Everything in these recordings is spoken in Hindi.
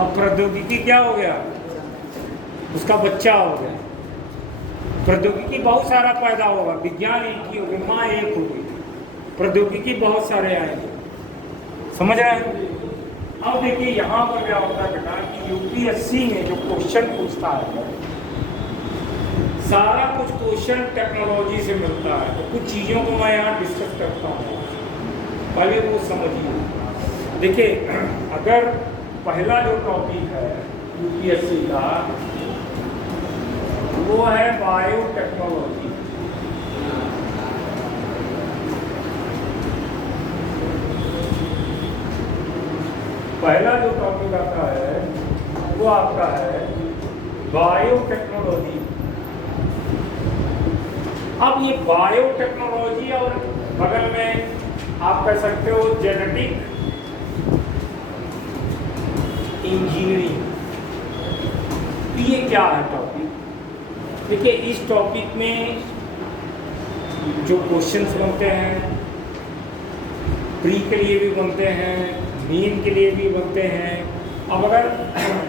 अब प्रौद्योगिकी क्या हो गया, उसका बच्चा हो गया। प्रौद्योगिकी बहुत सारा पैदा होगा, विज्ञान एक ही हो गया, माँ एक हो गई, प्रौद्योगिकी बहुत सारे आएंगे। समझ रहे हैं? अब देखिए यहाँ पर क्या होता है बेटा कि यूपीएससी में जो क्वेश्चन पूछता है, सारा कुछ क्वेश्चन टेक्नोलॉजी से मिलता है। तो कुछ चीज़ों को मैं यहाँ डिस्कस करता हूँ, पहले वो समझिए। देखिए, अगर पहला जो टॉपिक है यूपीएससी का वो है बायोटेक्नोलॉजी। पहला जो टॉपिक आता है वो आपका है बायोटेक्नोलॉजी। अब ये बायोटेक्नोलॉजी और बगल में आप कह सकते हो जेनेटिक इंजीनियरिंग, ये क्या है टॉपिक? देखिए, इस टॉपिक में जो क्वेश्चंस बनते हैं, प्री के लिए भी बनते हैं, मेन के लिए भी बनते हैं। अब अगर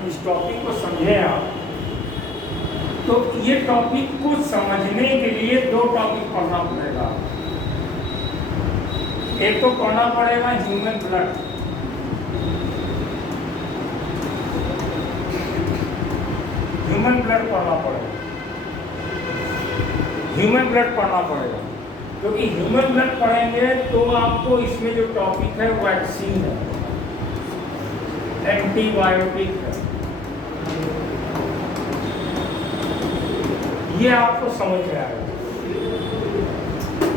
इस टॉपिक को समझें आप, तो ये टॉपिक को समझने के लिए दो टॉपिक पढ़ना पड़ेगा। एक तो पढ़ना पड़ेगा ह्यूमन ब्लड, ह्यूमन ब्लड पढ़ना पड़ेगा, ह्यूमन ब्लड पढ़ना पड़ेगा। क्योंकि ह्यूमन ब्लड पढ़ेंगे तो आपको इसमें जो टॉपिक है वैक्सीन है, एंटीबायोटिक है, ये आपको समझ में आएगा।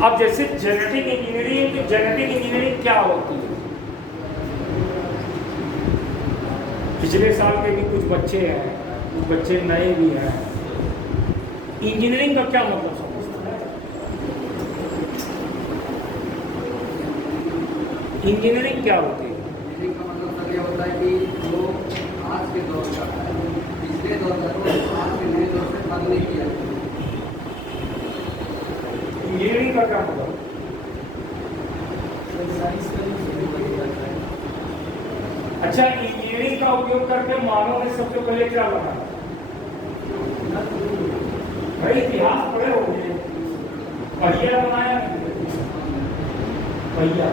अब जैसे जेनेटिक इंजीनियरिंग, तो जेनेटिक इंजीनियरिंग क्या होती है? पिछले साल के भी कुछ बच्चे हैं, कुछ बच्चे नए भी हैं। इंजीनियरिंग का क्या मतलब समझते हैं? इंजीनियरिंग क्या होती है? इंजीनियरिंग का मतलब सर ये होता है कि जो आज के दौर का है, पिछले दौर का तो आज के नए दौर से बंद नहीं किया। इंजीनियरिंग का क्या मतलब? अच्छा, इंजीनियरिंग का उपयोग करके मानव ने सबसे पहले क्या बनाया? भाई इतिहास पढ़े होंगे, पहिया बनाया, पहिया।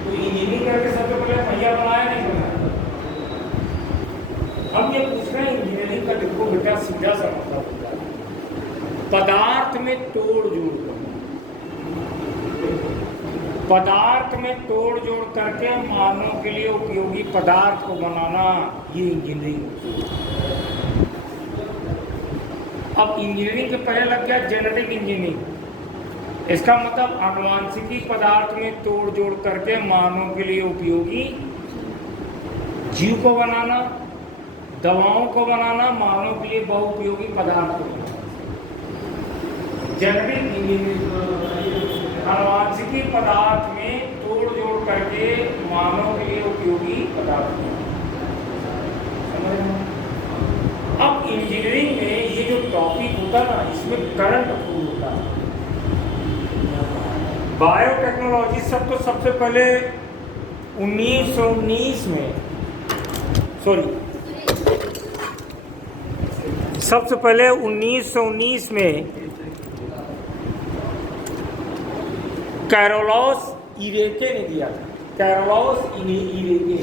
तो इंजीनियरिंग करके सबसे पहले पहिया बनाया, नहीं बनाया? अब ये पूछ रहे हैं इंजीनियरिंग का, देखो बेटा सीधा सा मतलब होता है पदार्थ में तोड़ जोड़ करना। पदार्थ में तोड़ जोड़ करके मानव के लिए उपयोगी पदार्थ को बनाना, ये इंजीनियरिंग। अब इंजीनियरिंग के पहले लग गया जेनेटिक इंजीनियरिंग। इसका मतलब आनुवांशिकी पदार्थ में तोड़ जोड़ करके मानव के लिए उपयोगी जीव को बनाना, दवाओं को बनाना, मानव के लिए बहुउपयोगी पदार्थ को बनाना। जेनेटिक इंजीनियरिंग आनुवांशिकी पदार्थ में तोड़ जोड़ करके मानव के लिए उपयोगी पदार्थ को बनाना। अब इंजीनियरिंग में ये जो टॉपिक होता है ना, इसमें करंट अफेयर होता है। बायोटेक्नोलॉजी सब तो सबसे पहले 1919 में, सबसे पहले 1919 में कैरोलस इरेके ने दिया था। कैरोलस इरेके,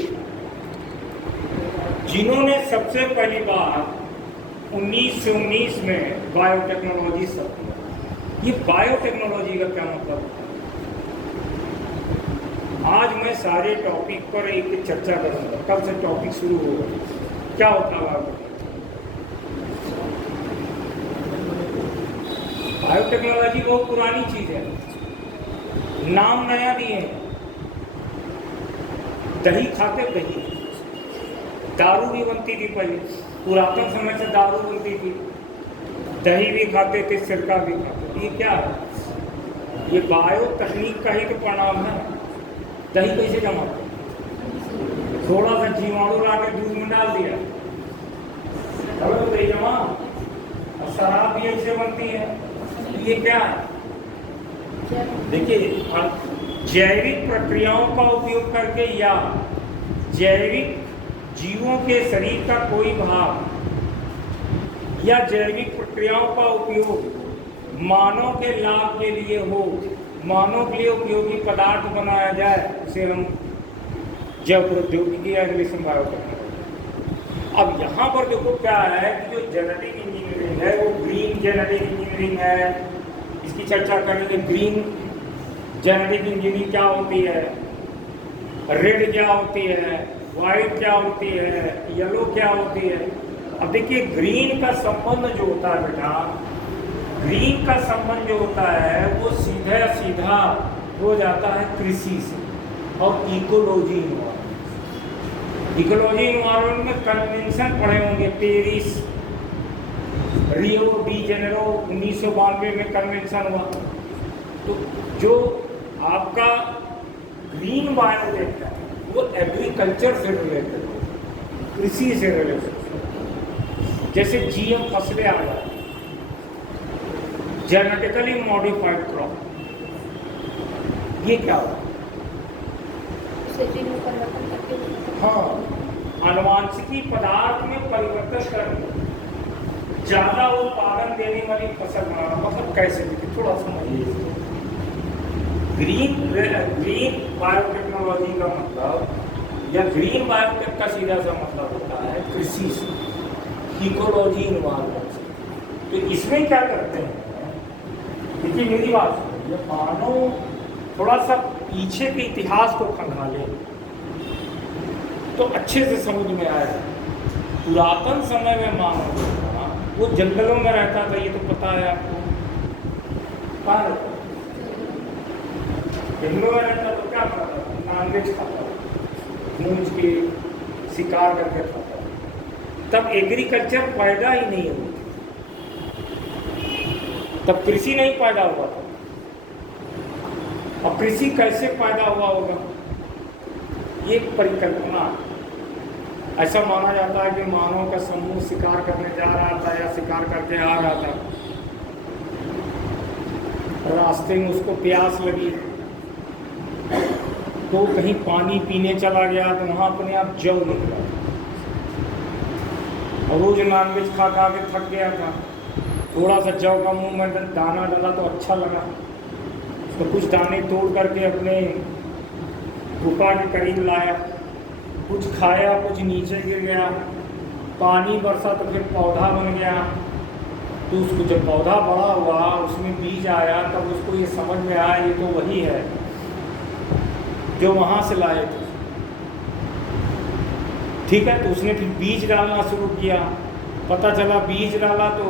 जिन्होंने सबसे पहली बार 1919 में बायोटेक्नोलॉजी सब किया। ये बायोटेक्नोलॉजी का क्या मतलब है? आज मैं सारे टॉपिक पर एक चर्चा करूंगा। कब से टॉपिक शुरू होगा, क्या होता है बायोटेक्नोलॉजी? बहुत पुरानी चीज है, नाम नया दिए हैं। दही खाते, दही, दारू भी बनती थी पहले, पुरातन समय से दारू बनती थी, दही भी खाते थे, सिरका भी खाते थे। ये क्या है? ये बायो तकनीक का ही तो परिणाम है। दही कैसे जमाते? थोड़ा सा जीवाणु ला के दूध में डाल दिया, तब तो दही जमा। और शराब भी ऐसे बनती है। ये क्या है? देखिए, जैविक प्रक्रियाओं का उपयोग करके या जैविक जीवों के शरीर का कोई भाग या जैविक प्रक्रियाओं का उपयोग मानव के लाभ के लिए हो, मानव के लिए उपयोगी पदार्थ बनाया जाए, उसे हम जैव प्रौद्योगिकी या इंग्लिश में बायोटेक्नोलॉजी। अब यहाँ पर देखो क्या है कि जो जेनेटिक इंजीनियरिंग है वो ग्रीन जेनेटिक इंजीनियरिंग है। इसकी चर्चा करेंगे। ग्रीन जेनेटिक इंजीनियरिंग क्या होती है, रेड क्या होती है, वाइट क्या होती है, येलो क्या होती है। अब देखिए ग्रीन का संबंध जो होता है बेटा, ग्रीन का संबंध जो होता है वो सीधा सीधा हो जाता है कृषि से और इकोलॉजी इन्वायरमेंट। इकोलॉजी इन्वायरमेंट में कन्वेंशन पढ़े होंगे, पेरिस, रियो डी जेनेरो 1992 में कन्वेंशन हुआ। तो जो आपका ग्रीन बायोटेक है वो एग्रीकल्चर से रिलेटेड, कृषि से रिलेटेड। जैसे जीएम फसलें आ गए, जेनेटिकली मॉडिफाइड क्रॉप, ये क्या होगा? हाँ, आनुवांशिकी पदार्थ में परिवर्तन करके ज्यादा उत्पादन देने वाली फसल बनाना। मतलब कैसे, देखिए थोड़ा समझिए। ग्रीन बायोटेक्नोलॉजी का मतलब या ग्रीन बायोटेक का सीधा सा मतलब होता है कृषि से, इकोलॉजी इन्वायरमेंट से। तो इसमें क्या करते हैं, देखिए मेरी बात सुनिए, मानो थोड़ा सा पीछे के इतिहास को खंगाले तो अच्छे से समझ में आएगा। पुरातन समय में मानव वो जंगलों में रहता था, ये तो पता है आपको। कहाँ रहता? जंगलों में रहता तो क्या खाता था? नॉनवेज खाता था, मूंछ के शिकार करके खाता था। तब एग्रीकल्चर पैदा ही नहीं हुआ, तब कृषि नहीं पैदा हुआ था। अब कृषि कैसे पैदा हुआ होगा, ये परिकल्पना। ऐसा माना जाता है कि मानव का समूह शिकार करने जा रहा था या शिकार करके आ रहा था, रास्ते में उसको प्यास लगी तो कहीं पानी पीने चला गया तो वहाँ अपने आप जौ निकला। और रोज नॉनवेज खा खा के थक गया था, थोड़ा सा जौ का मुंह में दाना डाला तो अच्छा लगा, तो कुछ दाने तोड़ करके अपने गुफा के करीब लाया, कुछ खाया, कुछ नीचे गिर गया, पानी बरसा तो फिर पौधा बन गया। तो उसको जब पौधा बड़ा हुआ, उसमें बीज आया, तब उसको ये समझ में आया ये तो वही है जो वहाँ से लाए थे। ठीक है, तो उसने फिर बीज डालना शुरू किया। पता चला बीज डाला तो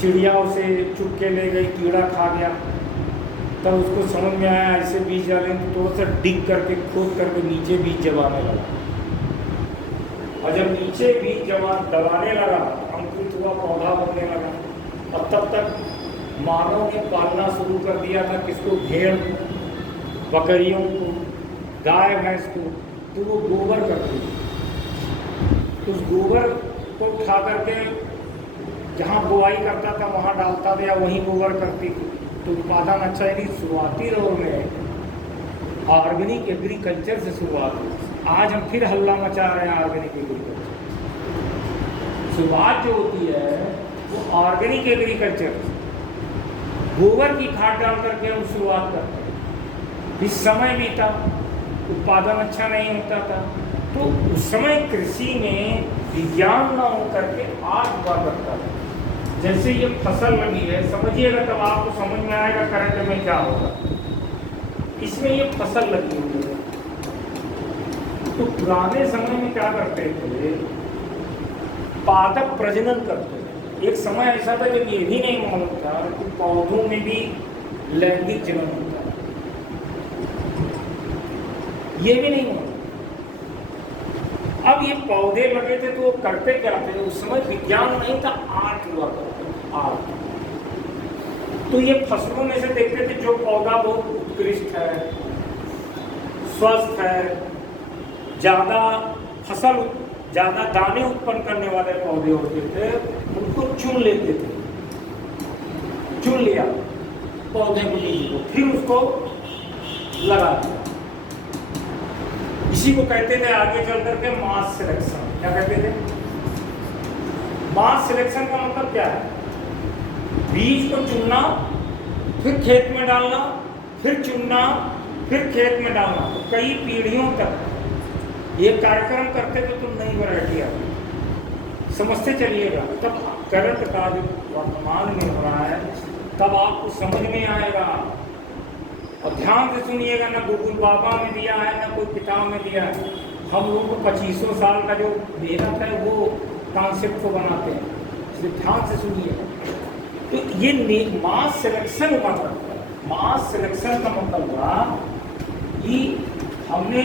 चिड़िया उसे चुग के ले गई, कीड़ा खा गया। तब उसको समझ में आया ऐसे बीज डालें तो थोड़ा सा डिग करके खोद करके नीचे बीज जमाने लगा। और जब नीचे बीज दबाने लगा, अंकुरित हुआ, पौधा बनने लगा। और तब तक मानव ने पालना शुरू कर दिया था किसको? भेड़, बकरियों को, गाय भैंस को। तो वो गोबर करती थी, उस गोबर को उठा करके जहाँ बुआई करता था वहाँ डालता था या वहीं गोबर करती थी, तो उत्पादन अच्छा। यानी शुरुआती दौर में ऑर्गेनिक एग्रीकल्चर से शुरुआत हुई। आज हम फिर हल्ला मचा रहे हैं ऑर्गेनिक एग्रीकल्चर। शुरुआत जो होती है वो ऑर्गेनिक एग्रीकल्चर, गोबर की खाद डाल करके हम शुरुआत करते हैं। इस समय बीता, उत्पादन अच्छा नहीं होता था, तो उस समय कृषि में विज्ञान न होकर के आज हुआ करता था। जैसे ये फसल लगी है, समझिएगा तब आपको समझ में आएगा करंट में क्या होगा। इसमें ये फसल लगी हुई है, तो पुराने समय में क्या करते थे? पादप प्रजनन करते थे। एक समय ऐसा था जब ये भी नहीं मालूम था कि पौधों में भी लैंगिक जनन होता है, ये भी नहीं मालूम। अब ये पौधे लगे थे तो वो करते क्या थे? उस समय विज्ञान नहीं था, आर्ट हुआ करता, आर्ट। तो ये फसलों में से देखते थे जो पौधा बहुत उत्कृष्ट है, स्वस्थ है, ज़्यादा फसल, ज़्यादा दाने उत्पन्न करने वाले पौधे होते थे, उनको चुन लेते थे। चुन लिया पौधे को, फिर उसको लगा दिया। इसी को कहते थे आगे चल करके मास सिलेक्शन। क्या कहते थे? मास सिलेक्शन का मतलब क्या है? बीज को चुनना, फिर खेत में डालना, फिर चुनना, फिर खेत में डालना। तो कई पीढ़ियों तक ये कार्यक्रम करते थे तो नई वैरायटी आ गई। समझते चलिएगा, तब करंट का जो वर्तमान में हो रहा है तब आपको समझ में आएगा। और ध्यान से सुनिएगा, ना गूगल बाबा में दिया है ना कोई किताब में दिया है। हम लोग को 2500 साल का जो मेहनत है वो कॉन्सेप्ट को बनाते हैं, इसलिए ध्यान से सुनिएगा। तो ये मास सिलेक्शन का मतलब, मास सिलेक्शन का मतलब हुआ कि हमने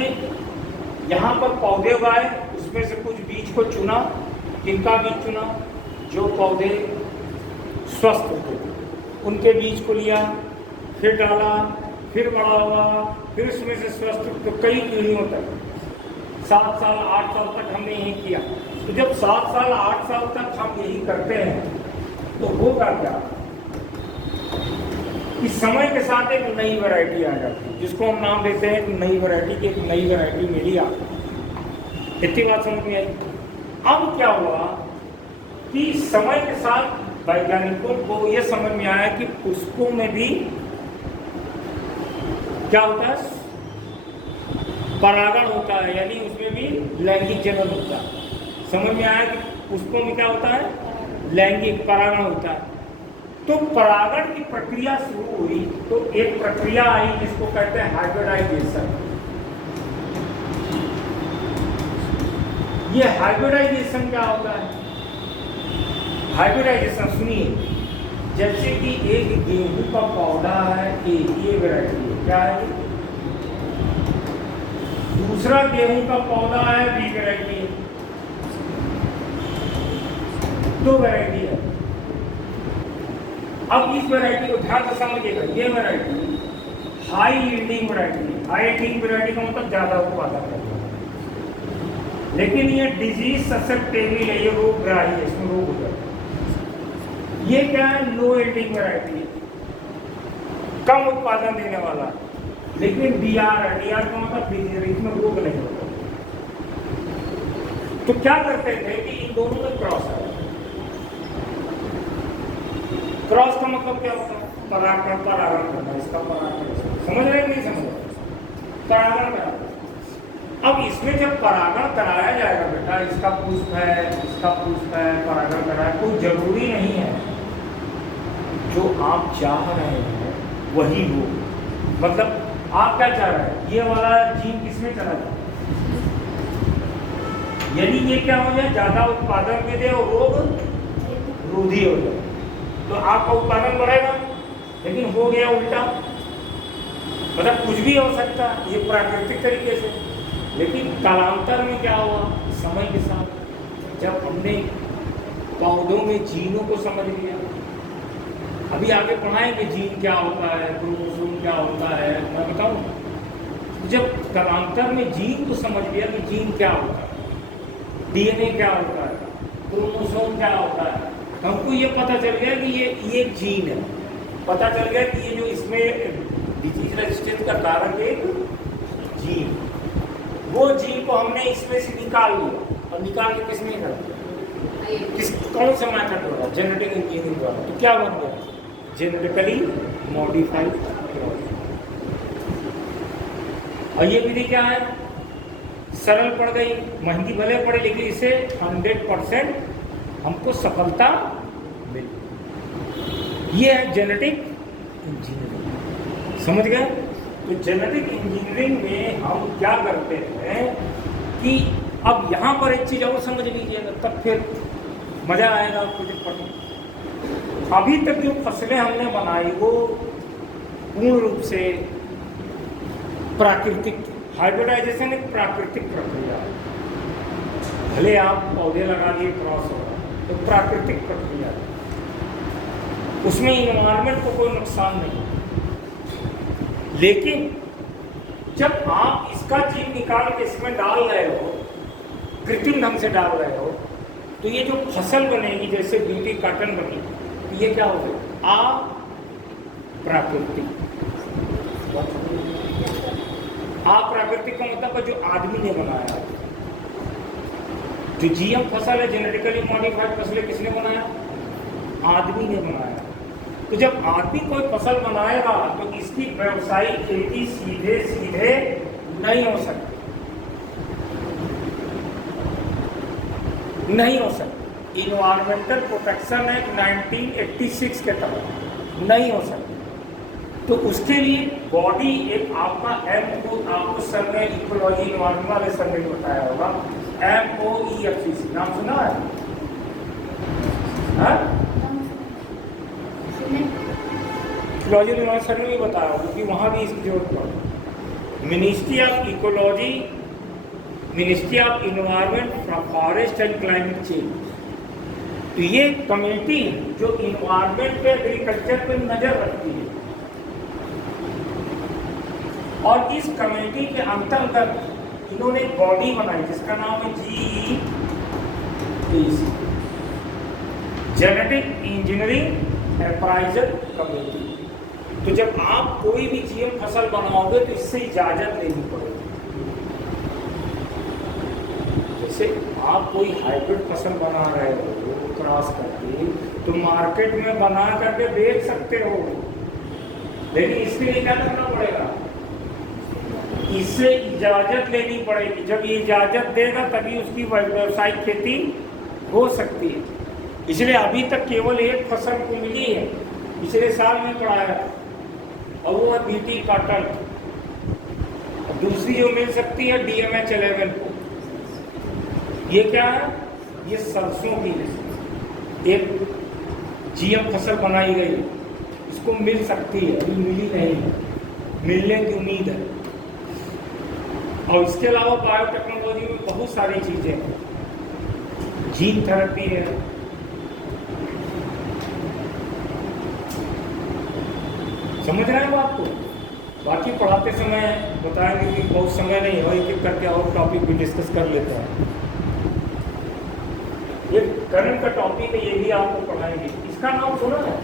यहाँ पर पौधे उगाए, उसमें से कुछ बीज को चुना। किनका बीज चुना? जो पौधे स्वस्थ होते थे उनके बीज को लिया, फिर डाला, फिर बड़ा हुआ, फिर उसमें से स्वस्थ। तो कई पीढ़ियों तक 7 साल 8 साल तक हमने यही किया। तो जब 7 साल 8 साल तक हम यही करते हैं तो होगा क्या कि समय के साथ एक नई वैरायटी आ जाती है, जिसको हम नाम देते हैं कि नई वैरायटी की एक नई वैरायटी मिली आपको। इतनी बात समझ में आई। अब क्या हुआ कि समय के साथ वैज्ञानिकों को यह समझ में आया कि पुष्पों में भी क्या होता है? परागण होता है, यानी उसमें भी लैंगिक जनन होता है। समझ में आया कि पुष्पों में क्या होता है? लैंगिक परागण होता है। तो परागण की प्रक्रिया शुरू हुई तो एक प्रक्रिया आई जिसको कहते हैं हाइब्रिडाइजेशन। ये हाइब्रिडाइजेशन क्या होता है? हाइब्रिडाइजेशन सुनिए, जैसे कि एक गेहूं का पौधा है, ये वैरायटी है, क्या है? दूसरा गेहूं का पौधा है, बी वैरायटी है। 2 वैरायटी है। अब इस वैरायटी को ध्यान से समझिएगा। ये वैरायटी हाई यील्डिंग वैरायटी है। हाई यील्डिंग वैरायटी का मतलब ज्यादा उत्पादन है, लेकिन ये डिजीज ससेप्टेबल है, ये रोगग्राही है, इसमें रोग हो जाता है। ये क्या है? लो यील्डिंग वैरायटी है, कम उत्पादन देने वाला, लेकिन डीआर है। डीआर का मतलब डिजीज, इसमें रोग नहीं होता। तो क्या करते थे कि इन दोनों में क्रॉस है। क्रॉस का मतलब क्या होता है? परागण करना। इसका परागण समझ रहे हैं नहीं समझ रहे? परागण कराना। अब इसमें जब परागण कराया जाएगा बेटा, इसका पुष्प है, इसका पुष्प है, परागण कराया, कोई जरूरी नहीं है जो आप चाह रहे हैं वही हो। मतलब आप क्या चाह रहे हैं? ये वाला जीन किसमें चला जाए, यदि ये क्या हो जाए? ज्यादा उत्पादन भी दे और रोग रोधी हो जाए तो आपका उत्पादन बढ़ेगा। लेकिन हो गया उल्टा, मतलब कुछ भी हो सकता है ये प्राकृतिक तरीके से। लेकिन कालांतर में क्या हुआ? समय के साथ जब हमने पौधों में जीनों को समझ लिया, अभी आगे पढ़ाएंगे जीन क्या होता है, क्रोमोसोम क्या होता है, मैं बताऊं। जब कालांतर में जीन को समझ लिया कि जीन क्या होता है, डीएनए क्या होता है, क्रोमोसोम क्या होता है, हमको ये पता चल गया कि ये जीन है। पता चल गया कि ये जो इसमें डिजीज रेजिस्टेंस का कारक है जीन, वो जीन को हमने इसमें से निकाल लिया। और निकाल के किसने कर दिया? कौन सा मेथड द्वारा? जेनेटिक इंजीनियरिंग द्वारा। तो क्या बन गया? Genetically modified. और ये विधि क्या है? सरल पड़ गई, महंगी भले पड़े, लेकिन इसे 100% हमको सफलता मिली। ये है जेनेटिक इंजीनियरिंग। समझ गए? तो जेनेटिक इंजीनियरिंग में हम क्या करते हैं कि अब यहाँ पर एक चीज़ और समझ लीजिएगा, तब फिर मज़ा आएगा आपको जब पढ़ें। अभी तक जो फसलें हमने बनाई वो पूर्ण रूप से प्राकृतिक। हाइब्रिडाइजेशन एक प्राकृतिक प्रक्रिया है। भले आप पौधे लगा दिए, क्रॉस हो रहा, तो प्राकृतिक प्रक्रिया है, उसमें इन्वायरमेंट को कोई नुकसान नहीं। लेकिन जब आप इसका जीन निकाल के इसमें डाल रहे हो, कृत्रिम ढंग से डाल रहे हो, तो ये जो फसल बनेगी, जैसे बीटी कॉटन बनी, तो ये क्या हो गया? अप्राकृतिक। अप्राकृतिक का मतलब है जो आदमी ने बनाया। जो जीएम फसल है, जेनेटिकली मॉडिफाइड फसलें, किसने बनाया? आदमी ने बनाया। तो जब आदमी कोई फसल बनाएगा तो इसकी व्यावसायिक खेती सीधे सीधे नहीं हो सकती, नहीं हो सकती। इन्वायरमेंटल प्रोटेक्शन एक्ट 1986 के तहत नहीं हो सकती। तो उसके लिए बॉडी एक आपका आपको सर ने इकोलॉजी इन्वायरमेंट वाले सर ने बताया होगा, MOEFCC नाम सुना है? इकोलॉजी इन्वायरमेंट सर ने भी बताया होगा, क्योंकि वहाँ भी इसकी जरूरत पड़ती। Ministry of ecology, ministry of environment, forest and climate change. तो ये कमेटी जो इन्वायरमेंट पे, एग्रीकल्चर पे नजर रखती है, और इस कमेटी के अंतर्गत इन्होंने एक बॉडी बनाई जिसका नाम है GEPC, genetic engineering appraisal committee. तो जब आप कोई भी जीएम फसल बनाओगे तो इससे इजाजत लेनी पड़ेगी। जैसे आप कोई हाइब्रिड फसल बना रहे हो क्रॉस करके, तो मार्केट में बना करके बेच सकते हो, लेकिन इसके लिए क्या करना पड़ेगा? इससे इजाजत लेनी पड़ेगी। जब ये इजाजत देगा तभी उसकी व्यावसायिक खेती हो सकती है। इसलिए अभी तक केवल एक फसल को मिली है, पिछले साल में पढ़ाया, और वो है बीटी कॉटन। दूसरी जो मिल सकती है DMH 11 को। ये क्या है? ये सरसों की एक जीएम फसल बनाई गई, इसको मिल सकती है, अभी मिली नहीं, मिलने की उम्मीद है। और इसके अलावा बायोटेक्नोलॉजी में बहुत सारी चीजें हैं, जीन थेरेपी है, समझ रहे हैं बात को? बाकी पढ़ाते समय बताएंगे कि बहुत समय नहीं है, एक एक करके और टॉपिक भी डिस्कस कर लेते हैं। ये करंट का टॉपिक है, ये भी आपको पढ़ाएंगे। इसका नाम सुना है?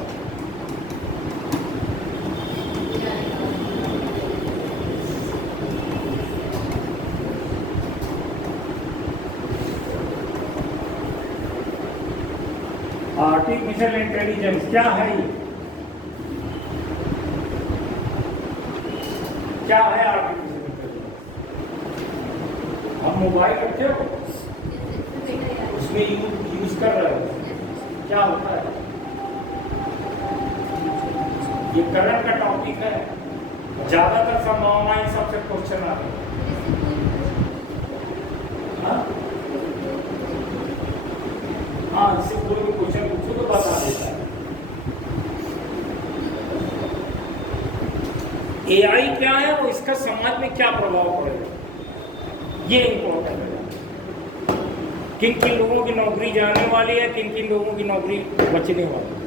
आर्टिफिशियल इंटेलिजेंस क्या है? ये क्या है आर्टिफिशियल इंटेलिजेंस? आप मोबाइल रखते हो, उसमें यूज कर रहे हो, क्या होता है? ये करंट का टॉपिक है, ज्यादातर संभावना इन सबसे क्वेश्चन आ रहे हैं। हाँ, इससे कोई भी क्वेश्चन पूछो तो बता देता है। AI क्या है और इसका समाज में क्या प्रभाव पड़ेगा, ये इम्पोर्टेंट है। किन किन लोगों की नौकरी जाने वाली है, किन किन लोगों की नौकरी बचने वाली है,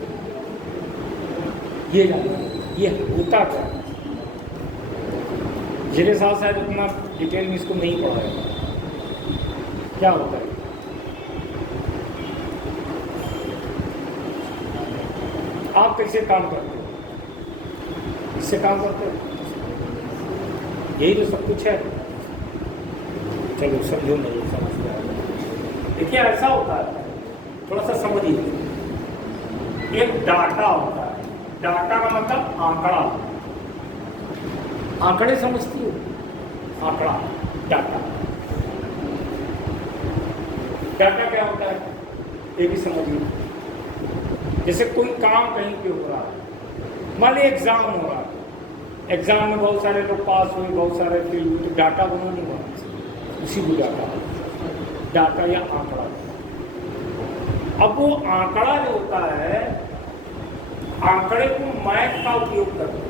ये जानना, ये होता क्या है। मेरे साथ शायद उतना डिटेल में इसको नहीं पढ़ाएगा, क्या होता है। आप कैसे काम करते हो? इससे काम करते हो, यही तो सब कुछ है। चलो समझो, नहीं समझ में आएगा। देखिए ऐसा होता है, थोड़ा सा समझिए। एक डाटा होता है, डाटा का मतलब आंकड़ा। आंकड़े समझती हो? आंकड़ा, डाटा। डाटा क्या होता है ये भी समझिए। जैसे कोई काम कहीं पे हो रहा है, मान लीजिए एग्जाम हो रहा है, एग्जाम में बहुत सारे लोग पास हुए, बहुत सारे फेल हुए, तो डाटा बना नहीं हुआ, उसी को डाटा या आंकड़ा। अब वो आंकड़ा जो होता है, आंकड़े को मैथ का उपयोग करते हैं।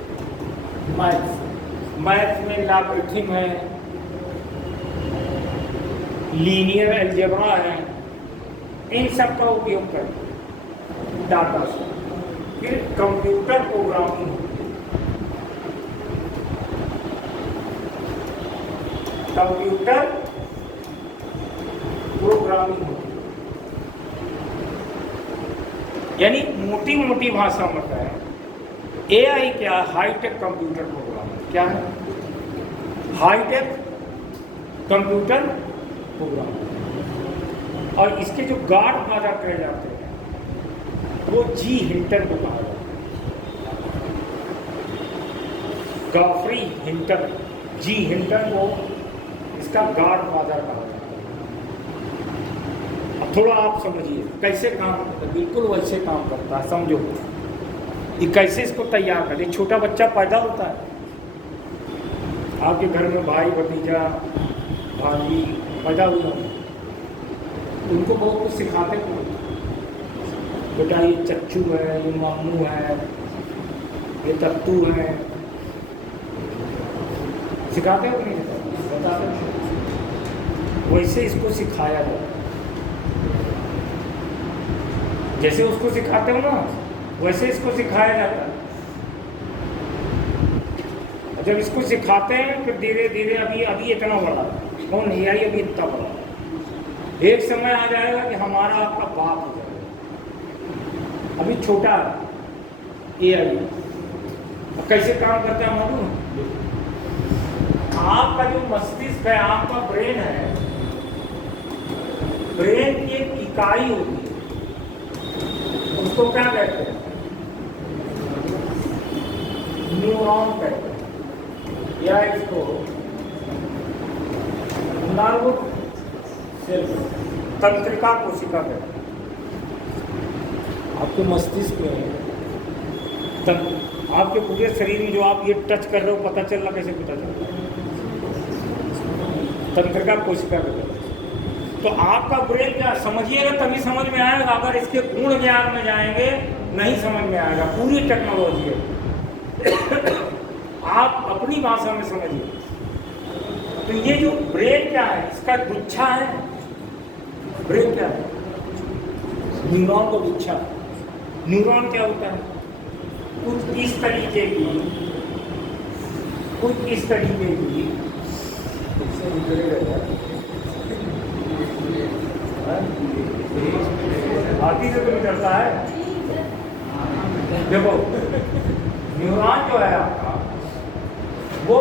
मैथ में लॉगरिथम है, लीनियर अलजेब्रा है, इन सब का उपयोग करते हैं डाटा से। फिर कंप्यूटर प्रोग्रामिंग होती है, कंप्यूटर प्रोग्रामिंग होती है। यानी मोटी मोटी भाषा में है, AI क्या? Hi tech computer programming. क्या है? Hi tech computer program. और इसके जो गार्ड फादर कहे जाते हैं वो जी हिंटन को कहा जाता है, गॉफ्री हिंटन, जी हिंटन को इसका गार्ड फादर कहा जाता है। अब थोड़ा आप समझिए कैसे काम करता है, बिल्कुल वैसे काम करता है, समझो ये कैसे इसको तैयार कर। एक छोटा बच्चा पैदा होता है, आपके घर में भाई भतीजा भाभी पैदा हुआ, उनको बहुत कुछ सिखाते हैं, बेटा ये चच्चू है, ये मामू है, ये तत्तू है, सिखाते हो नहीं बताते? वैसे इसको सिखाया जाता है, जैसे उसको सिखाते हो ना वैसे इसको सिखाया जाता है। जब इसको सिखाते हैं फिर धीरे धीरे अभी इतना बड़ा कौन नहीं आई, अभी इतना बड़ा, एक समय आ जाएगा कि हमारा आपका बाप हो जाएगा, अभी छोटा है ये अभी। अब कैसे काम करता है मालूम? आपका जो मस्तिष्क है, आपका ब्रेन है, ब्रेन की एक इकाई होती है, उसको क्या कहते हैं? न्यूरॉन कहते हैं, या इसको नर्व सेल, तंत्रिका कोशिका कहते हैं। आपके मस्तिष्क में आपके पूरे शरीर में जो आप ये टच कर रहे हो, पता चल रहा, कैसे पता चल रहा? तंत्रिका कोशिका कहते हैं। तो आपका ब्रेन क्या समझिएगा तभी समझ में आएगा, अगर इसके पूर्ण ज्ञान में जाएंगे नहीं समझ में आएगा। पूरी टेक्नोलॉजी है, आप अपनी भाषा में समझिए। तो ये जो ब्रेन क्या है, इसका गुच्छा है। ब्रेन क्या है? न्यूरॉन का गुच्छा। न्यूरॉन क्या होता है? कुछ इस तरीके की हाथी से तो निकलता है। देखो न्यूरॉन जो है आपका, वो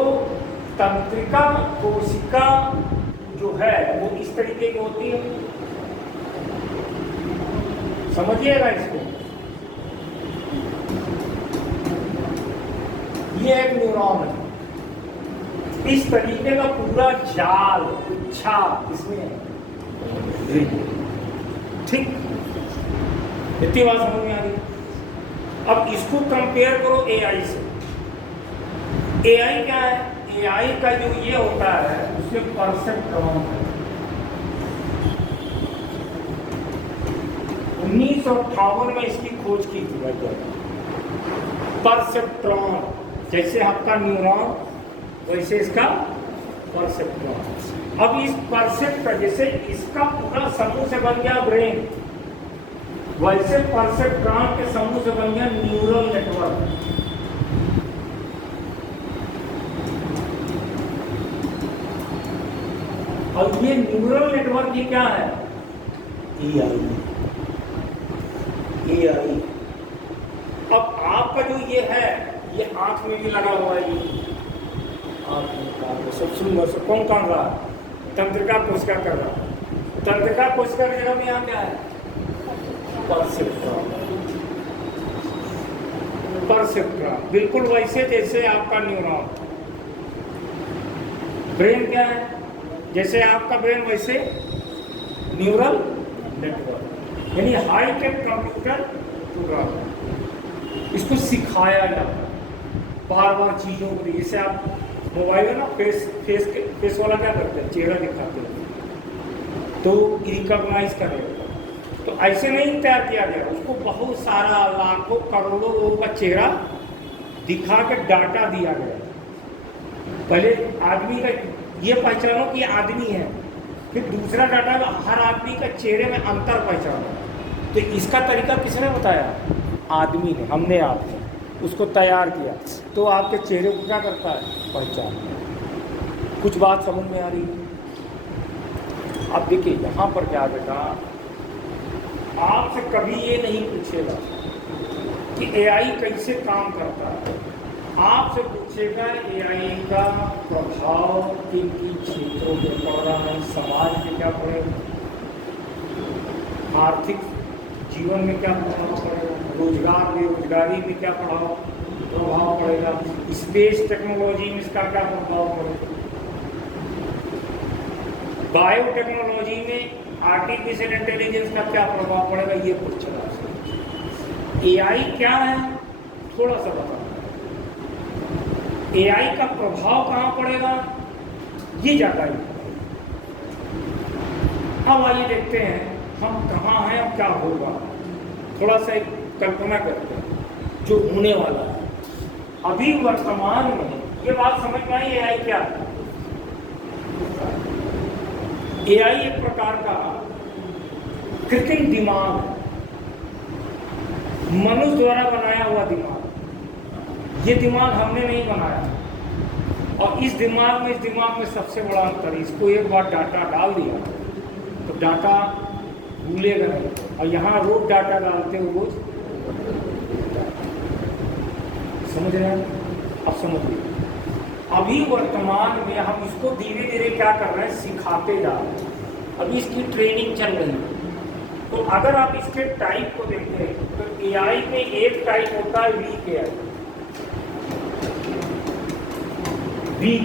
तंत्रिका कोशिका जो है वो इस तरीके की होती है, समझिएगा इसको। ये एक न्यूरॉन है, इस तरीके का पूरा जाल गुच्छा इसमें, ठीक? इतनी बात समझ में आ रही? अब इसको कंपेयर करो एआई से। एआई क्या है? एआई का जो ये होता है उसमें परसेप्ट्रॉन है। 1958 में इसकी खोज की थी भाई। परसेप्ट्रॉन, जैसे आपका न्यूरॉन वैसे इसका परसेप्ट्रॉन। अब इस परसेप्टर, जैसे इसका पूरा समूह से बन गया ब्रेन, वैसे परसेप्ट्रॉन के समूह से बन गया न्यूरल नेटवर्क। और ये न्यूरल नेटवर्क ये क्या है? एआई। अब आपका जो ये है, ये आंख में भी लगा हुआ है, ये आंख में सब सुंदर से कौन काम रहा है? तंत्रिका कोशिका कर रहा है। तंत्रिका कोशिका की जगह में यहाँ क्या है? परसेप्ट्रॉन। बिल्कुल वैसे जैसे आपका न्यूरॉन। ब्रेन क्या है? जैसे आपका ब्रेन वैसे न्यूरल नेटवर्क, यानी हाईटेक कंप्यूटर प्रोग्राम। इसको सिखाया जाता है बार बार चीज़ों को। जैसे आप मोबाइल है ना, फेस वाला क्या करते हैं? चेहरा दिखाते हैं तो रिकॉग्नाइज करेगा। तो ऐसे नहीं तैयार किया गया, उसको बहुत सारा लाखों करोड़ों लोगों का चेहरा दिखा के डाटा दिया गया। पहले आदमी का ये पहचानो कि आदमी है, फिर दूसरा डाटा हर आदमी का चेहरे में अंतर पहचानो। तो इसका तरीका किसने बताया? आदमी ने, हमने आपको उसको तैयार किया। तो आपके चेहरे को क्या करता है? पहचान। कुछ बात समझ में आ रही है? अब देखिए यहाँ पर क्या बेटा, आपसे कभी ये नहीं पूछेगा कि एआई कैसे काम करता है, आपसे पूछेगा एआई का प्रभाव किन किन क्षेत्रों में पड़ रहा है, समाज में क्या पड़ेगा, आर्थिक जीवन में क्या प्रभाव पड़ेगा, रोजगार बेरोजगारी में क्या प्रभाव पड़ेगा, स्पेस टेक्नोलॉजी में इसका क्या प्रभाव पड़ेगा, बायोटेक्नोलॉजी में आर्टिफिशियल इंटेलिजेंस का क्या प्रभाव पड़ेगा, ये पूछा आपसे। एआई क्या है थोड़ा सा बता, एआई का प्रभाव कहाँ पड़ेगा ये जानकारी। अब आइए देखते हैं हम कहाँ हैं और क्या होगा, थोड़ा सा एक कल्पना करते हैं जो होने वाला है। अभी वर्तमान में ये बात समझ में आई एआई क्या है। एआई एक प्रकार का कृत्रिम दिमाग है, मनुष्य द्वारा बनाया हुआ दिमाग। ये दिमाग हमने नहीं बनाया, और इस दिमाग में सबसे बड़ा अंतर, इसको एक बार डाटा डाल दिया तो डाटा भूलेगा नहीं, और यहाँ रोज डाटा डालते हो रोज, समझ रहे हैं? अब समझिए, अभी वर्तमान में हम इसको धीरे धीरे क्या कर रहे हैं, सिखाते जा रहे हैं। अभी इसकी ट्रेनिंग चल रही है। तो अगर आप इसके टाइप को देखें तो एआई में एक टाइप होता है वीक एआई, ठीक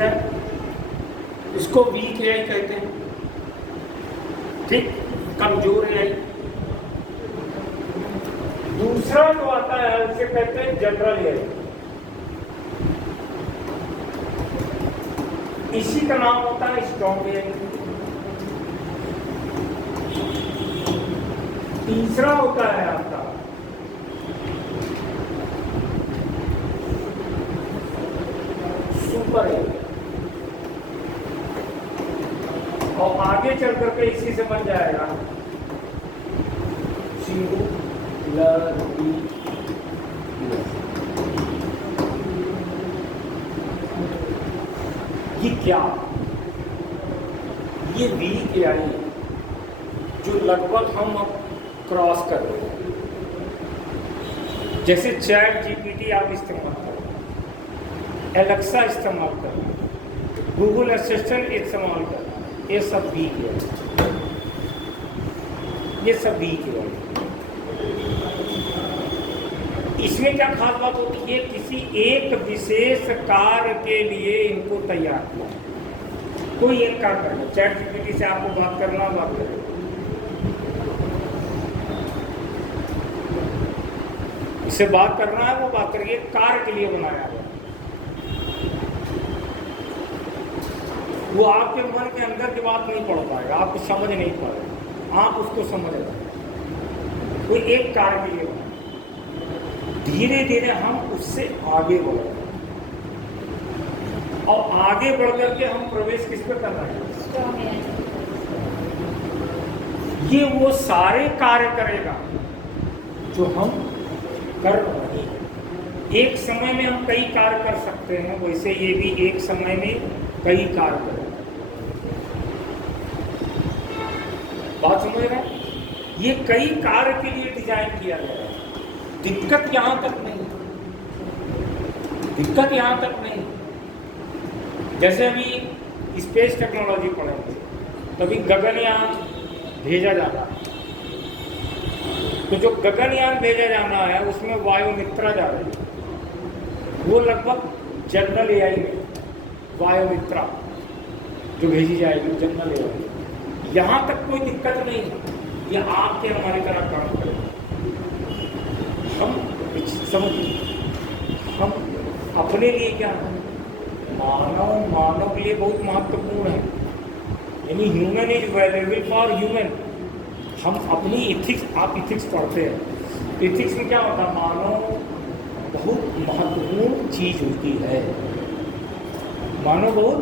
है, इसको वीक एआई कहते हैं, ठीक, कमजोर एआई। दूसरा जो आता है उसे कहते हैं जनरल एआई, इसी का नाम होता है स्ट्रॉन्ग एआई। तीसरा होता है आपका सुपर एआई, और आगे चल करके इसी से बन जाएगा सिंगुलर। ये क्या, ये वीक एआई जो लगभग हम अब क्रॉस कर रहे हैं। जैसे चैट जीपीटी आप इस्तेमाल करो, एलेक्सा इस्तेमाल करो, गूगल असिस्टेंट इस्तेमाल करो, ये सब वीक है, ये सब वीक है। इसमें क्या खास बात होती है, किसी एक विशेष कार्य के लिए इनको तैयार किया, कोई एक कार्य करना। चैट जीपीटी से आपको बात करना, बात करें, इससे बात करना है, वो बात करेंगे, कार्य के लिए बनाया है। वो आपके मन के अंदर की बात नहीं पढ़ पाएगा, आपको समझ नहीं पाएगा, आप उसको समझ रहे, कोई एक कार्य के लिए बनाया। धीरे धीरे हम उससे आगे बढ़ रहे हैं, और आगे बढ़ करके हम प्रवेश किस पे कर रहे हैं, ये वो सारे कार्य करेगा जो हम कर रहे हैं। एक समय में हम कई कार्य कर सकते हैं, वैसे ये भी एक समय में कई कार्य करेगा। बात समझ रहे हैं? ये कई कार्य के लिए डिजाइन किया गया है। दिक्कत यहाँ तक नहीं, दिक्कत यहाँ तक नहीं। जैसे अभी स्पेस टेक्नोलॉजी पढ़ेंगे, तभी गगनयान भेजा जाता है, तो जो गगनयान भेजा जाना है उसमें वायुमित्रा जा रही है, वो लगभग जनरल एआई में वायुमित्रा जो भेजी जाएगी जनरल एआई। यहाँ तक कोई दिक्कत नहीं है, ये आपके हमारी तरह काम करेगा। हम समझिए, हम अपने लिए क्या है, मानव के लिए बहुत महत्वपूर्ण है, यानी human is valuable for human. हम अपनी इथिक्स, आप इथिक्स पढ़ते हैं, इथिक्स में क्या होता है, मानव बहुत महत्वपूर्ण चीज होती है, मानव बहुत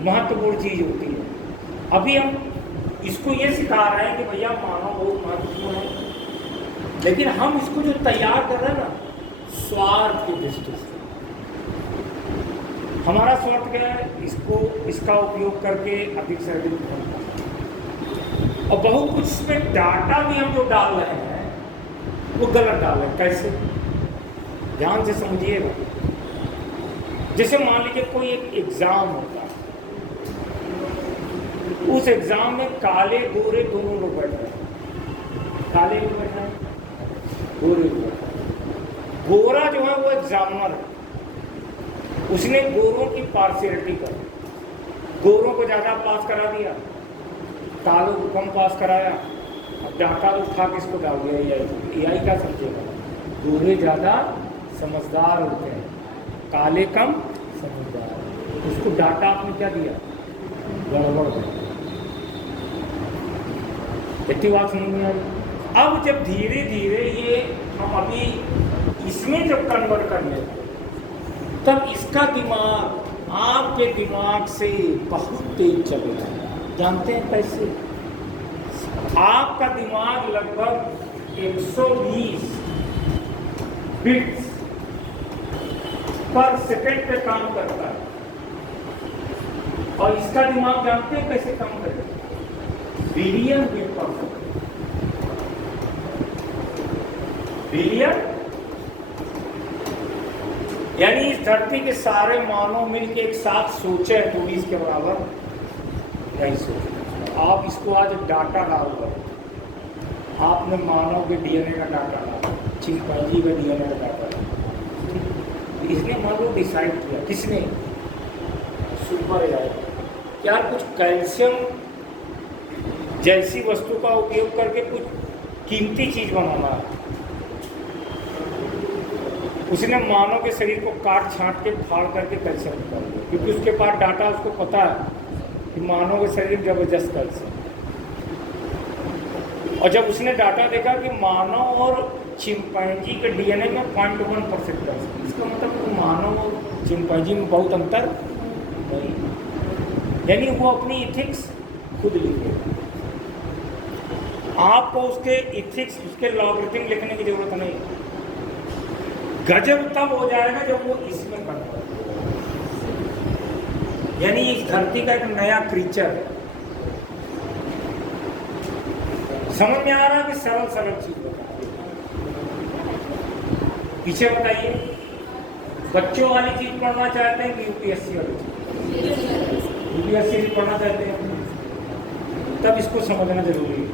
महत्वपूर्ण चीज होती है। अभी हम इसको ये सिखा रहे हैं कि भैया मानव बहुत महत्वपूर्ण है, लेकिन हम इसको जो तैयार कर रहे हैं ना, स्वार्थ की दृष्टि से। हमारा स्वार्थ क्या है, इसका उपयोग करके अधिक से अधिक बनता है। और बहुत कुछ इसमें डाटा भी हम जो डाल रहे हैं वो गलत डाल रहे हैं। कैसे? ध्यान से समझिएगा। जैसे मान लीजिए कोई एक एग्जाम होता है, उस एग्जाम में काले गोरे दोनों लोग बैठ रहे हैं। काले लोग बैठ रहे हैं, गोरे लोग बैठ रहे हैं। गोरा जो है वो एग्जामिनर है, उसने गोरों की पार्शियलिटी कर, गोरों को ज़्यादा पास करा दिया, कालों को कम पास कराया। अब डाटा उठा के इसको डाल दिया AI का समझेगा। गोरे ज़्यादा समझदार होते हैं, काले कम समझदार। उसको डाटा आपने क्या दिया, गड़बड़ है। इतनी बात समझ में आई। अब जब धीरे धीरे ये हम अभी इसमें जब कन्वर्ट कर लेते तब इसका दिमाग आपके दिमाग से बहुत तेज चलेगा। जानते हैं कैसे? आपका दिमाग लगभग 120 बिट्स पर सेकंड पे काम करता है, और इसका दिमाग जानते हैं कैसे काम करेगा? बिलियन बिट पर सेकंड। बिलियन यानी इस धरती के सारे मानव मिलके एक साथ सोचे तो भी इसके बराबर नहीं सोचे। आप इसको आज डाटा डाल दो, आपने मानव के DNA का डाटा डाला, चिंपैंजी का DNA का डाटा डाला, इसने मान लो डिसाइड किया, किसने? Super AI। क्या कुछ कैल्शियम जैसी वस्तु का उपयोग करके कुछ कीमती चीज बनाना है। उसने मानव के शरीर को काट छांट के फाड़ करके कैल्शियम निकाल दिया, क्योंकि उसके पास डाटा, उसको पता है कि मानव के शरीर में जबरदस्त कैल्शियम। और जब उसने डाटा देखा कि मानव और चिंपैंजी के DNA में 0.1% कैल्शियम, इसका मतलब मानव और चिंपैंजी में बहुत अंतर नहीं, यानी वो अपनी इथिक्स खुद लिखे। आपको उसके इथिक्स, उसके लॉगरिथम लिखने की जरूरत नहीं। गजब तब हो जाएगा जब वो इसमें कन्वर्ट हो, यानी इस धरती का एक नया क्रीचर है। समझ में आ रहा है कि सरल सरल चीज बताइए। पीछे बताइए, बच्चों वाली चीज पढ़ना चाहते हैं कि UPSC वाली चीज? UPSC पढ़ना चाहते हैं, तब इसको समझना जरूरी है।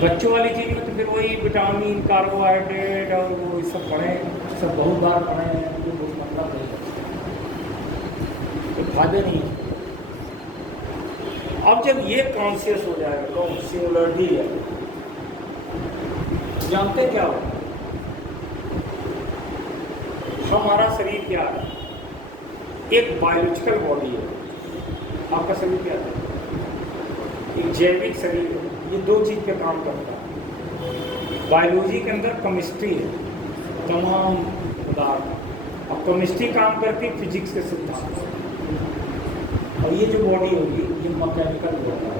बच्चों वाली चीज़ में तो फिर वही विटामिन, कार्बोहाइड्रेट और वो सब पढ़े, सब बहुत बार पढ़े हैं, तो बहुत मतलब नहीं, तो फायदे नहीं। अब जब ये कॉन्शियस हो जाएगा, कौन सिंगुलरिटी है, जानते क्या हो? हमारा शरीर क्या है? एक बायोलॉजिकल बॉडी है। आपका शरीर क्या है? एक जैविक शरीर है। ये दो चीज़ पे काम करता है। बायोलॉजी के अंदर केमिस्ट्री है, तमाम पदार्थ। अब केमिस्ट्री काम करती है फिजिक्स के सिद्धांत, और ये जो बॉडी होगी ये मैकेनिकल होगा,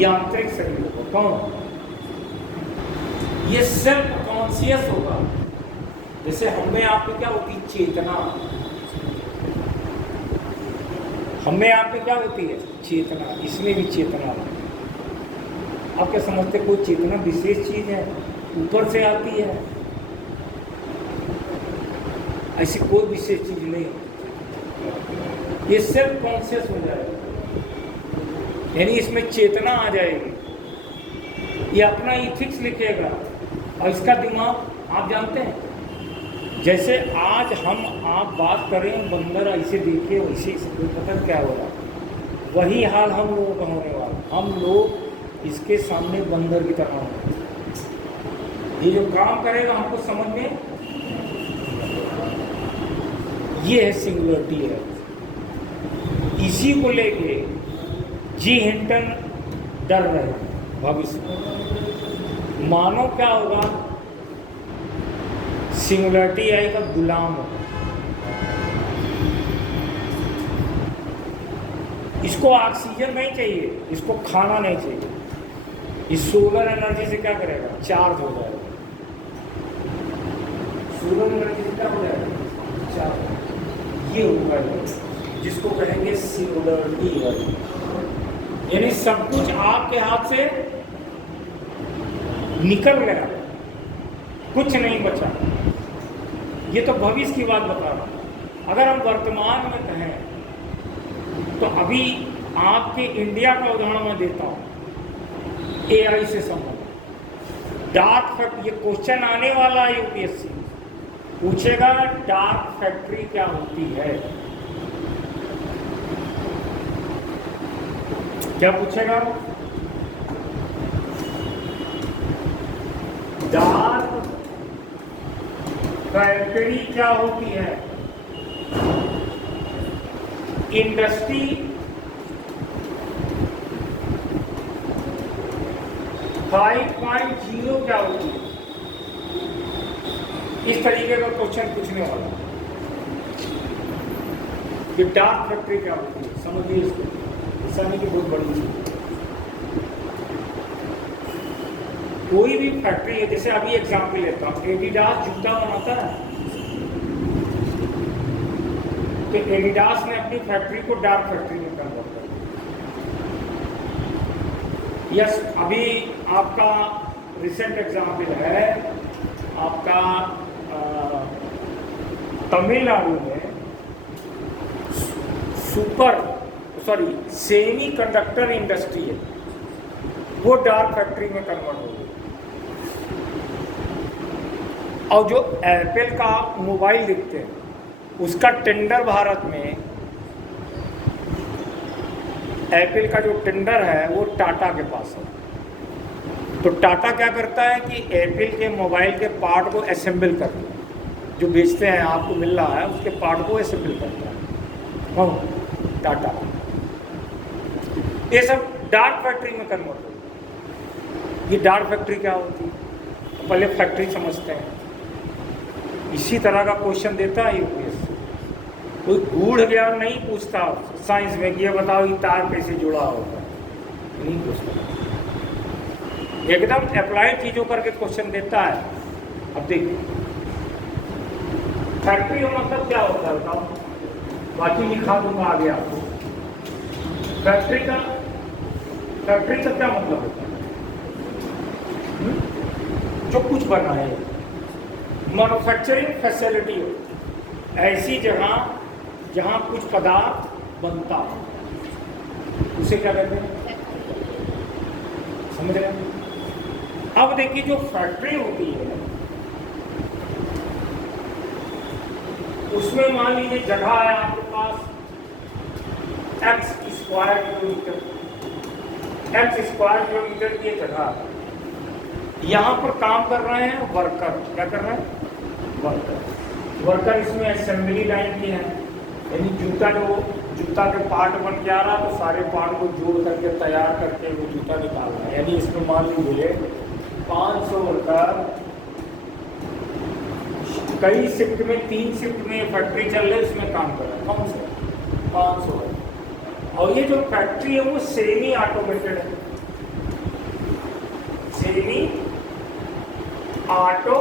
यांत्रिक शरीर होगा। कौन? ये सेल्फ कॉन्शियस होगा। जैसे हमें आपको क्या होती? चेतना। हमें आप में क्या होती है? चेतना। इसमें भी चेतना है। आप क्या समझते? कोई चेतना विशेष चीज है, ऊपर से आती है? ऐसी कोई विशेष चीज नहीं होती। ये सेल्फ कॉन्शियस हो जाएगा, यानी इसमें चेतना आ जाएगी। ये अपना इथिक्स लिखेगा, और इसका दिमाग आप जानते हैं, जैसे आज हम आप बात करें, बंदर ऐसे देखे वैसे कोई पता क्या होगा, वही हाल हम लोगों का होने वाला। हम लोग इसके सामने बंदर की तरह होंगे। ये जो काम करेगा हमको समझ में, ये है सिंगुलरिटी है। इसी को लेके जी हिंटन डर रहे भविष्य में। मानव क्या होगा? सिंगुलरिटी आएगा, गुलाम होगा। इसको ऑक्सीजन नहीं चाहिए, इसको खाना नहीं चाहिए। इस सोलर एनर्जी से क्या करेगा? चार्ज हो जाएगा। सोलर एनर्जी से क्या हो जाएगा? चार्ज। ये होगा जिसको कहेंगे सिंगुलरिटी, यानी सब कुछ आपके हाथ से निकल गया, कुछ नहीं बचा। ये तो भविष्य की बात बता रहा हूँ। अगर हम वर्तमान में कहें तो अभी आपके इंडिया का उदाहरण मैं देता हूँ एआई से संबंधित। डार्क फैक्ट्री, ये क्वेश्चन आने वाला है यूपीएससी पूछेगा, डार्क फैक्ट्री क्या होती है? क्या पूछेगा? डार्क फैक्ट्री क्या होती है? इंडस्ट्री 5.0 क्या होती है? इस तरीके का क्वेश्चन पूछने वाला कि डार्क फैक्ट्री क्या होती है, समझिए इसको। ऐसा नहीं कि बहुत बड़ी चीज। कोई भी फैक्ट्री है, जैसे अभी एग्जाम्पल लेता हूँ, एडिडास जूता बनाता है, तो एडिडास ने अपनी फैक्ट्री को डार्क फैक्ट्री में कन्वर्ट कर दिया। यस, अभी आपका रिसेंट एग्जाम्पल है आपका तमिलनाडु में सेमी कंडक्टर इंडस्ट्री है, वो डार्क फैक्ट्री में कन्वर्ट हो गई। और जो एप्पल का मोबाइल देखते हैं उसका टेंडर भारत में, एप्पल का जो टेंडर है वो टाटा के पास है। तो टाटा क्या करता है कि एप्पल के मोबाइल के पार्ट को असेंबल करता है, जो बेचते हैं आपको मिल रहा है उसके पार्ट को असेंबल करता है कौन? टाटा। ये सब डार्क फैक्ट्री में कन्वर्ट हो। ये डार्क फैक्ट्री क्या होती है? तो पहले फैक्ट्री समझते हैं। इसी तरह का क्वेश्चन देता है यूपीएससी। कोई गूढ़ ज्ञान नहीं पूछता साइंस में कि ये बताओ ये तार कैसे जुड़ा होगा, नहीं पूछता। एकदम अप्लाइड चीजों करके क्वेश्चन देता है। अब देखिए फैक्ट्री का मतलब क्या होता है बताओ, बाकी लिखा दूंगा आगे आपको। फैक्ट्री का क्या मतलब होता है? जो कुछ बना है, मैन्युफैक्चरिंग फैसिलिटी हो, ऐसी जगह जहां कुछ पदार्थ बनता हो, उसे क्या कहते हैं? समझ रहे हैं? अब देखिए जो फैक्ट्री होती है उसमें मान लीजिए जगह है आपके पास x square kilometre, x square kilometre की जगह है। यहाँ पर काम कर रहे हैं वर्कर। क्या कर रहे हैं? वर्कर इसमें असेंबली लाइन की है, यानी जूता के पार्ट बन के आ रहा तो सारे पार्ट को जोड़ करके तैयार करके वो जूता निकाल रहा है। यानी इसमें मान लीजिए 500 वर्कर कई शिफ्ट में, 3 शिफ्ट में फैक्ट्री चल रही है, उसमें काम कर रहा है। कौन से? 500। और ये जो फैक्ट्री है वो सेमी ऑटोमेटेड है। सेमी ऑटो,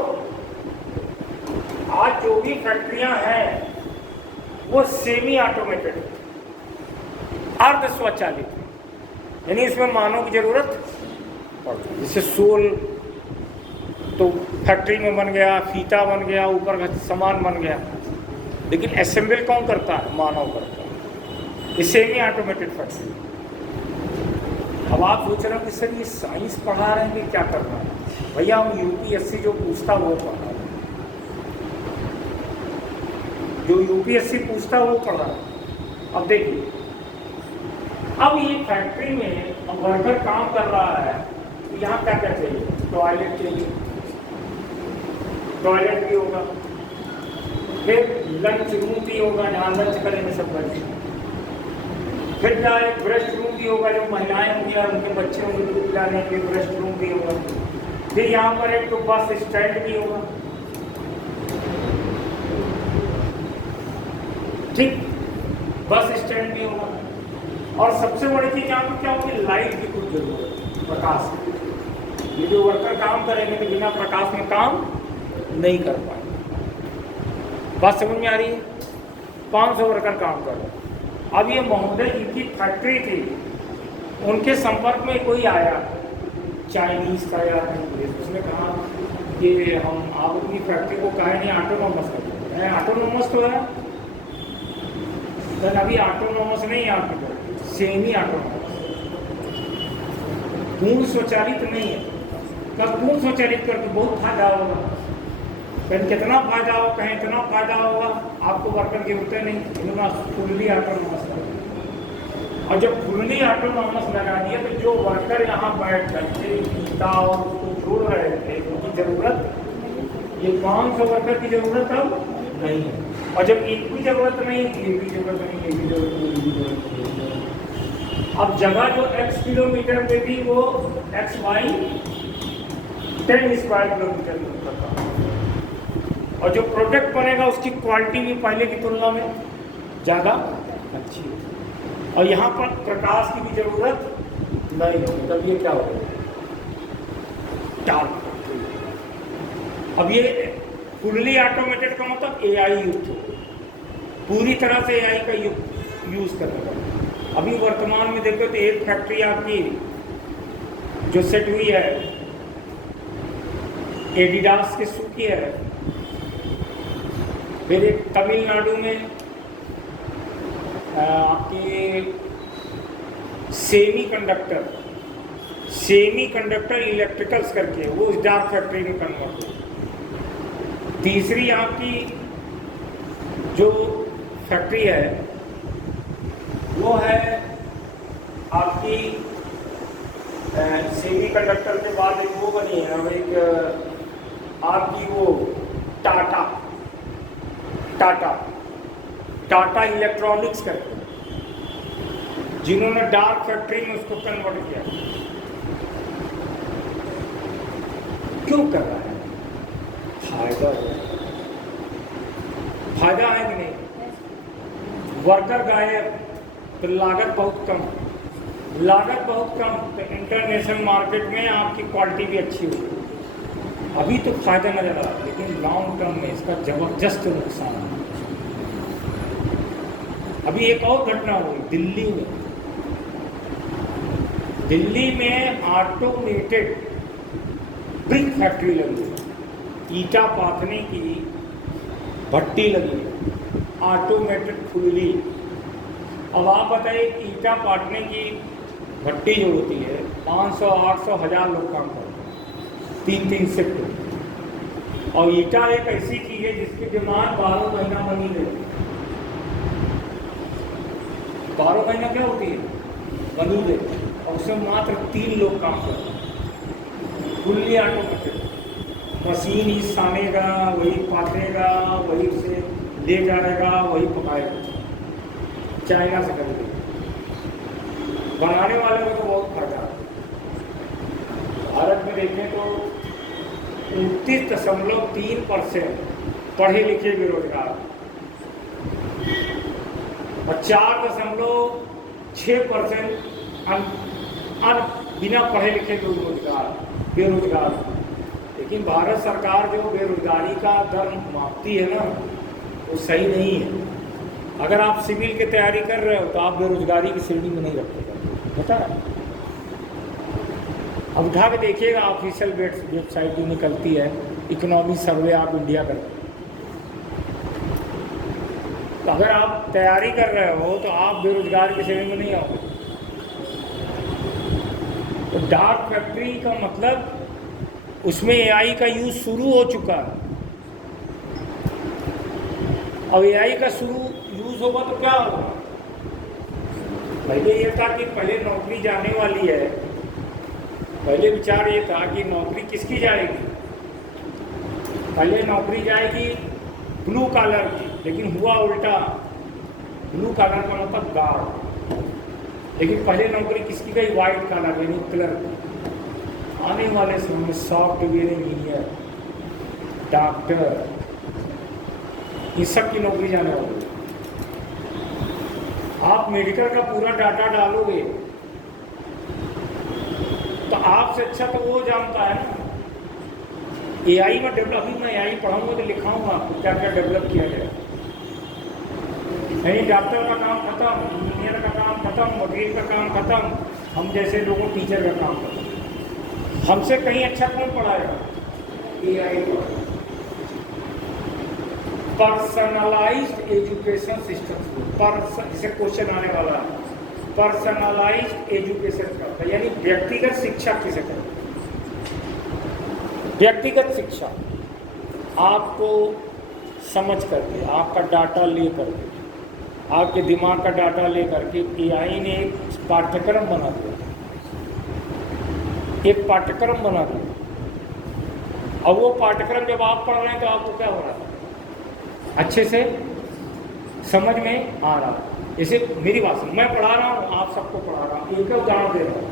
आज जो भी फैक्ट्रियां हैं वो सेमी ऑटोमेटेड है, अर्ध स्वचालित, यानी इसमें मानव की जरूरत पड़ती है। जैसे सोल तो फैक्ट्री में बन गया, फीता बन गया, ऊपर का सामान बन गया, लेकिन असेंबल कौन करता है? मानव करता है। ये सेमी ऑटोमेटेड फैक्ट्री। अब आप सोच रहे हो कि सर ये साइंस पढ़ा रहे हैं कि क्या कर रहा है? भैया हम यूपीएससी जो पूछता वो पढ़ा रहे हैं, जो यूपीएससी पूछता वो पढ़ा रहे हैं। अब देखिए, अब ये फैक्ट्री में अब वर्कर काम कर रहा है तो यहाँ क्या क्या चाहिए? टॉयलेट चाहिए, टॉयलेट भी होगा, फिर लंच रूम भी होगा जहाँ लंच करेंगे सब बच्चे, फिर क्या है ब्रेस्ट रूम भी होगा, जो महिलाएं होंगी और उनके बच्चे होंगे दूध पिलाने के लिए ब्रेस्ट रूम भी होगा। फिर यहाँ पर एक तो बस स्टैंड भी होगा, ठीक, बस स्टैंड भी होगा। और सबसे बड़ी चीज यहाँ पर क्या होगी? लाइट की कुछ जरूरत है, प्रकाश। ये जो वर्कर काम करेंगे तो बिना प्रकाश में काम नहीं कर पाएंगे। बात समझ में आ रही है? 500 वर्कर काम कर रहे हैं। अब ये महोदय जिनकी फैक्ट्री थी उनके संपर्क में कोई आया चाइनीज का या इंग्लिश, उसने कहा कि हम आप अपनी फैक्ट्री को काहे नहीं ऑटोनॉमस कर दें? ऑटोनोमस तो है, अभी ऑटोनोमस नहीं है आपके पास, सेमी ऑटोनोमस, पूर्ण स्वचालित नहीं है। कब पूर्ण स्वचालित करके बहुत फायदा होगा, कहीं कितना फायदा हो, कहीं इतना फायदा होगा, आपको वर्कर की जरूरत नहीं, इन्होंने फुल्ली ऑटोनोमस लगा। और जब फुल्ली ऑटोनोमस लगा दिया तो जो वर्कर यहाँ बैठ करके पीता और उसको जोड़ रहे थे, उनकी जरूरत, ये 500 वर्कर की जरूरत अब नहीं है। और जब एक भी जरूरत नहीं, ये भी जरूरत नहीं, ये भी जरूरत नहीं, ये भी जरूरत नहीं, अब जगह जो x किलोमीटर में भी वो x बाई 10 स्क्वायर किलोमीटर में करता, और जो प्रोडक्ट बनेगा उसकी क्वालिटी भी पहले की तुलना में ज़्यादा अच्छी है। और यहाँ पर प्रकाश की भी जरूरत नहीं होगी, तब ये क्या होगा, टाल। अब ये फुल्ली ऑटोमेटेड का मतलब एआई युक्त, पूरी तरह से एआई का यूज करना। अभी वर्तमान में देखो तो एक फैक्ट्री आपकी जो सेट हुई है एडिडास के शू की है, फिर एक तमिलनाडु में आपकी सेमी कंडक्टर इलेक्ट्रिकल्स करके वो उस डार्क फैक्ट्री में कन्वर्ट हुई। तीसरी आपकी जो फैक्ट्री है वो है आपकी सेमी कंडक्टर के बाद एक वो बनी है, एक आपकी वो टाटा इलेक्ट्रॉनिक्स करके, जिन्होंने डार्क फैक्ट्री में उसको कन्वर्ट किया। क्यों कर रहा है, फायदा है कि नहीं। वर्कर गायब तो लागत बहुत कम, तो इंटरनेशनल मार्केट में आपकी क्वालिटी भी अच्छी होगी। अभी तो फायदा नजर आ रहा है, लेकिन लॉन्ग टर्म में इसका जबरदस्त नुकसान है। अभी एक और घटना हुई दिल्ली में ऑटोमेटेड ब्रिक फैक्ट्री लगी है, ईटा पाथने की भट्टी लगी है, ऑटोमेटेड फुल्ली। अब आप बताइए ईटा पाटने की भट्टी जो होती है 500, 800, 1000 लोग काम करते हैं, 3-3 शिफ्ट। और ईटा एक ऐसी चीज़ है जिसकी डिमांड 12 महीना बनी रहती है। 12 महीना क्या होती है, बनी रहती है, और उसमें मात्र 3 लोग काम करते हैं, फुल्ली ऑटोमेटेड। मशीन ही सानेगा, वही पाटेगा, वही उसे ले जाएगा, वही पकाएगा। चाइना से खरीदे, बनाने वाले को तो बहुत फायदा। भारत में देखें तो 29.3% पढ़े लिखे बेरोजगार और 4.6% बिना पढ़े लिखे बेरोजगार। लेकिन भारत सरकार जो बेरोजगारी का दर मापती है ना, वो सही नहीं है। अगर आप सिविल की तैयारी कर रहे हो तो आप बेरोजगारी की श्रेणी में नहीं रखते, पता है। अब उठा के देखिएगा, ऑफिशियल वेबसाइट जो निकलती है, इकोनॉमी सर्वे ऑफ इंडिया कर, तो अगर आप तैयारी कर रहे हो तो आप बेरोजगार की श्रेणी में नहीं आओगे। तो डार्क फैक्ट्री का मतलब उसमें एआई का यूज शुरू हो चुका है। अब एआई का यूज होगा तो क्या होगा। पहले ये था कि पहले नौकरी जाने वाली है, पहले विचार ये था कि नौकरी किसकी जाएगी, पहले नौकरी जाएगी ब्लू कॉलर की, लेकिन हुआ उल्टा। ब्लू कॉलर का मतलब गार्ड, लेकिन पहले नौकरी किसकी गई, वाइट कॉलर यानी क्लर्क। आने वाले समय में सॉफ्टवेयर इंजीनियर, डॉक्टर, ये सब की नौकरी जाने वाली है। आप मेडिकल का पूरा डाटा डालोगे तो आपसे अच्छा तो वो जानता है ना। एआई में डेवलप, अभी मैं एआई पढ़ाऊंगा तो लिखाऊंगा आपको क्या क्या डेवलप किया गया। नहीं, डॉक्टर का काम खत्म, इंजीनियर का काम खत्म, वकील का काम खत्म, हम जैसे लोगों टीचर का काम खत्म। हमसे कहीं अच्छा कौन पढ़ाएगा, एआई। पर्सनलाइज्ड एजुकेशन सिस्टम, जैसे क्वेश्चन आने वाला है, पर्सनलाइज्ड एजुकेशन का यानी व्यक्तिगत शिक्षा किसे कहते हैं? व्यक्तिगत शिक्षा आपको समझ करके, आपका डाटा ले करके, आपके दिमाग का डाटा ले करके एआई ने एक पाठ्यक्रम बना दिया, एक पाठ्यक्रम बना दिया। अब वो पाठ्यक्रम जब आप पढ़ रहे हैं तो आपको क्या हो रहा है? अच्छे से समझ में आ रहा है। जैसे मेरी बात सुन, मैं पढ़ा रहा हूँ, आप सबको पढ़ा रहा हूँ, एक उदाहरण दे रहा हूँ,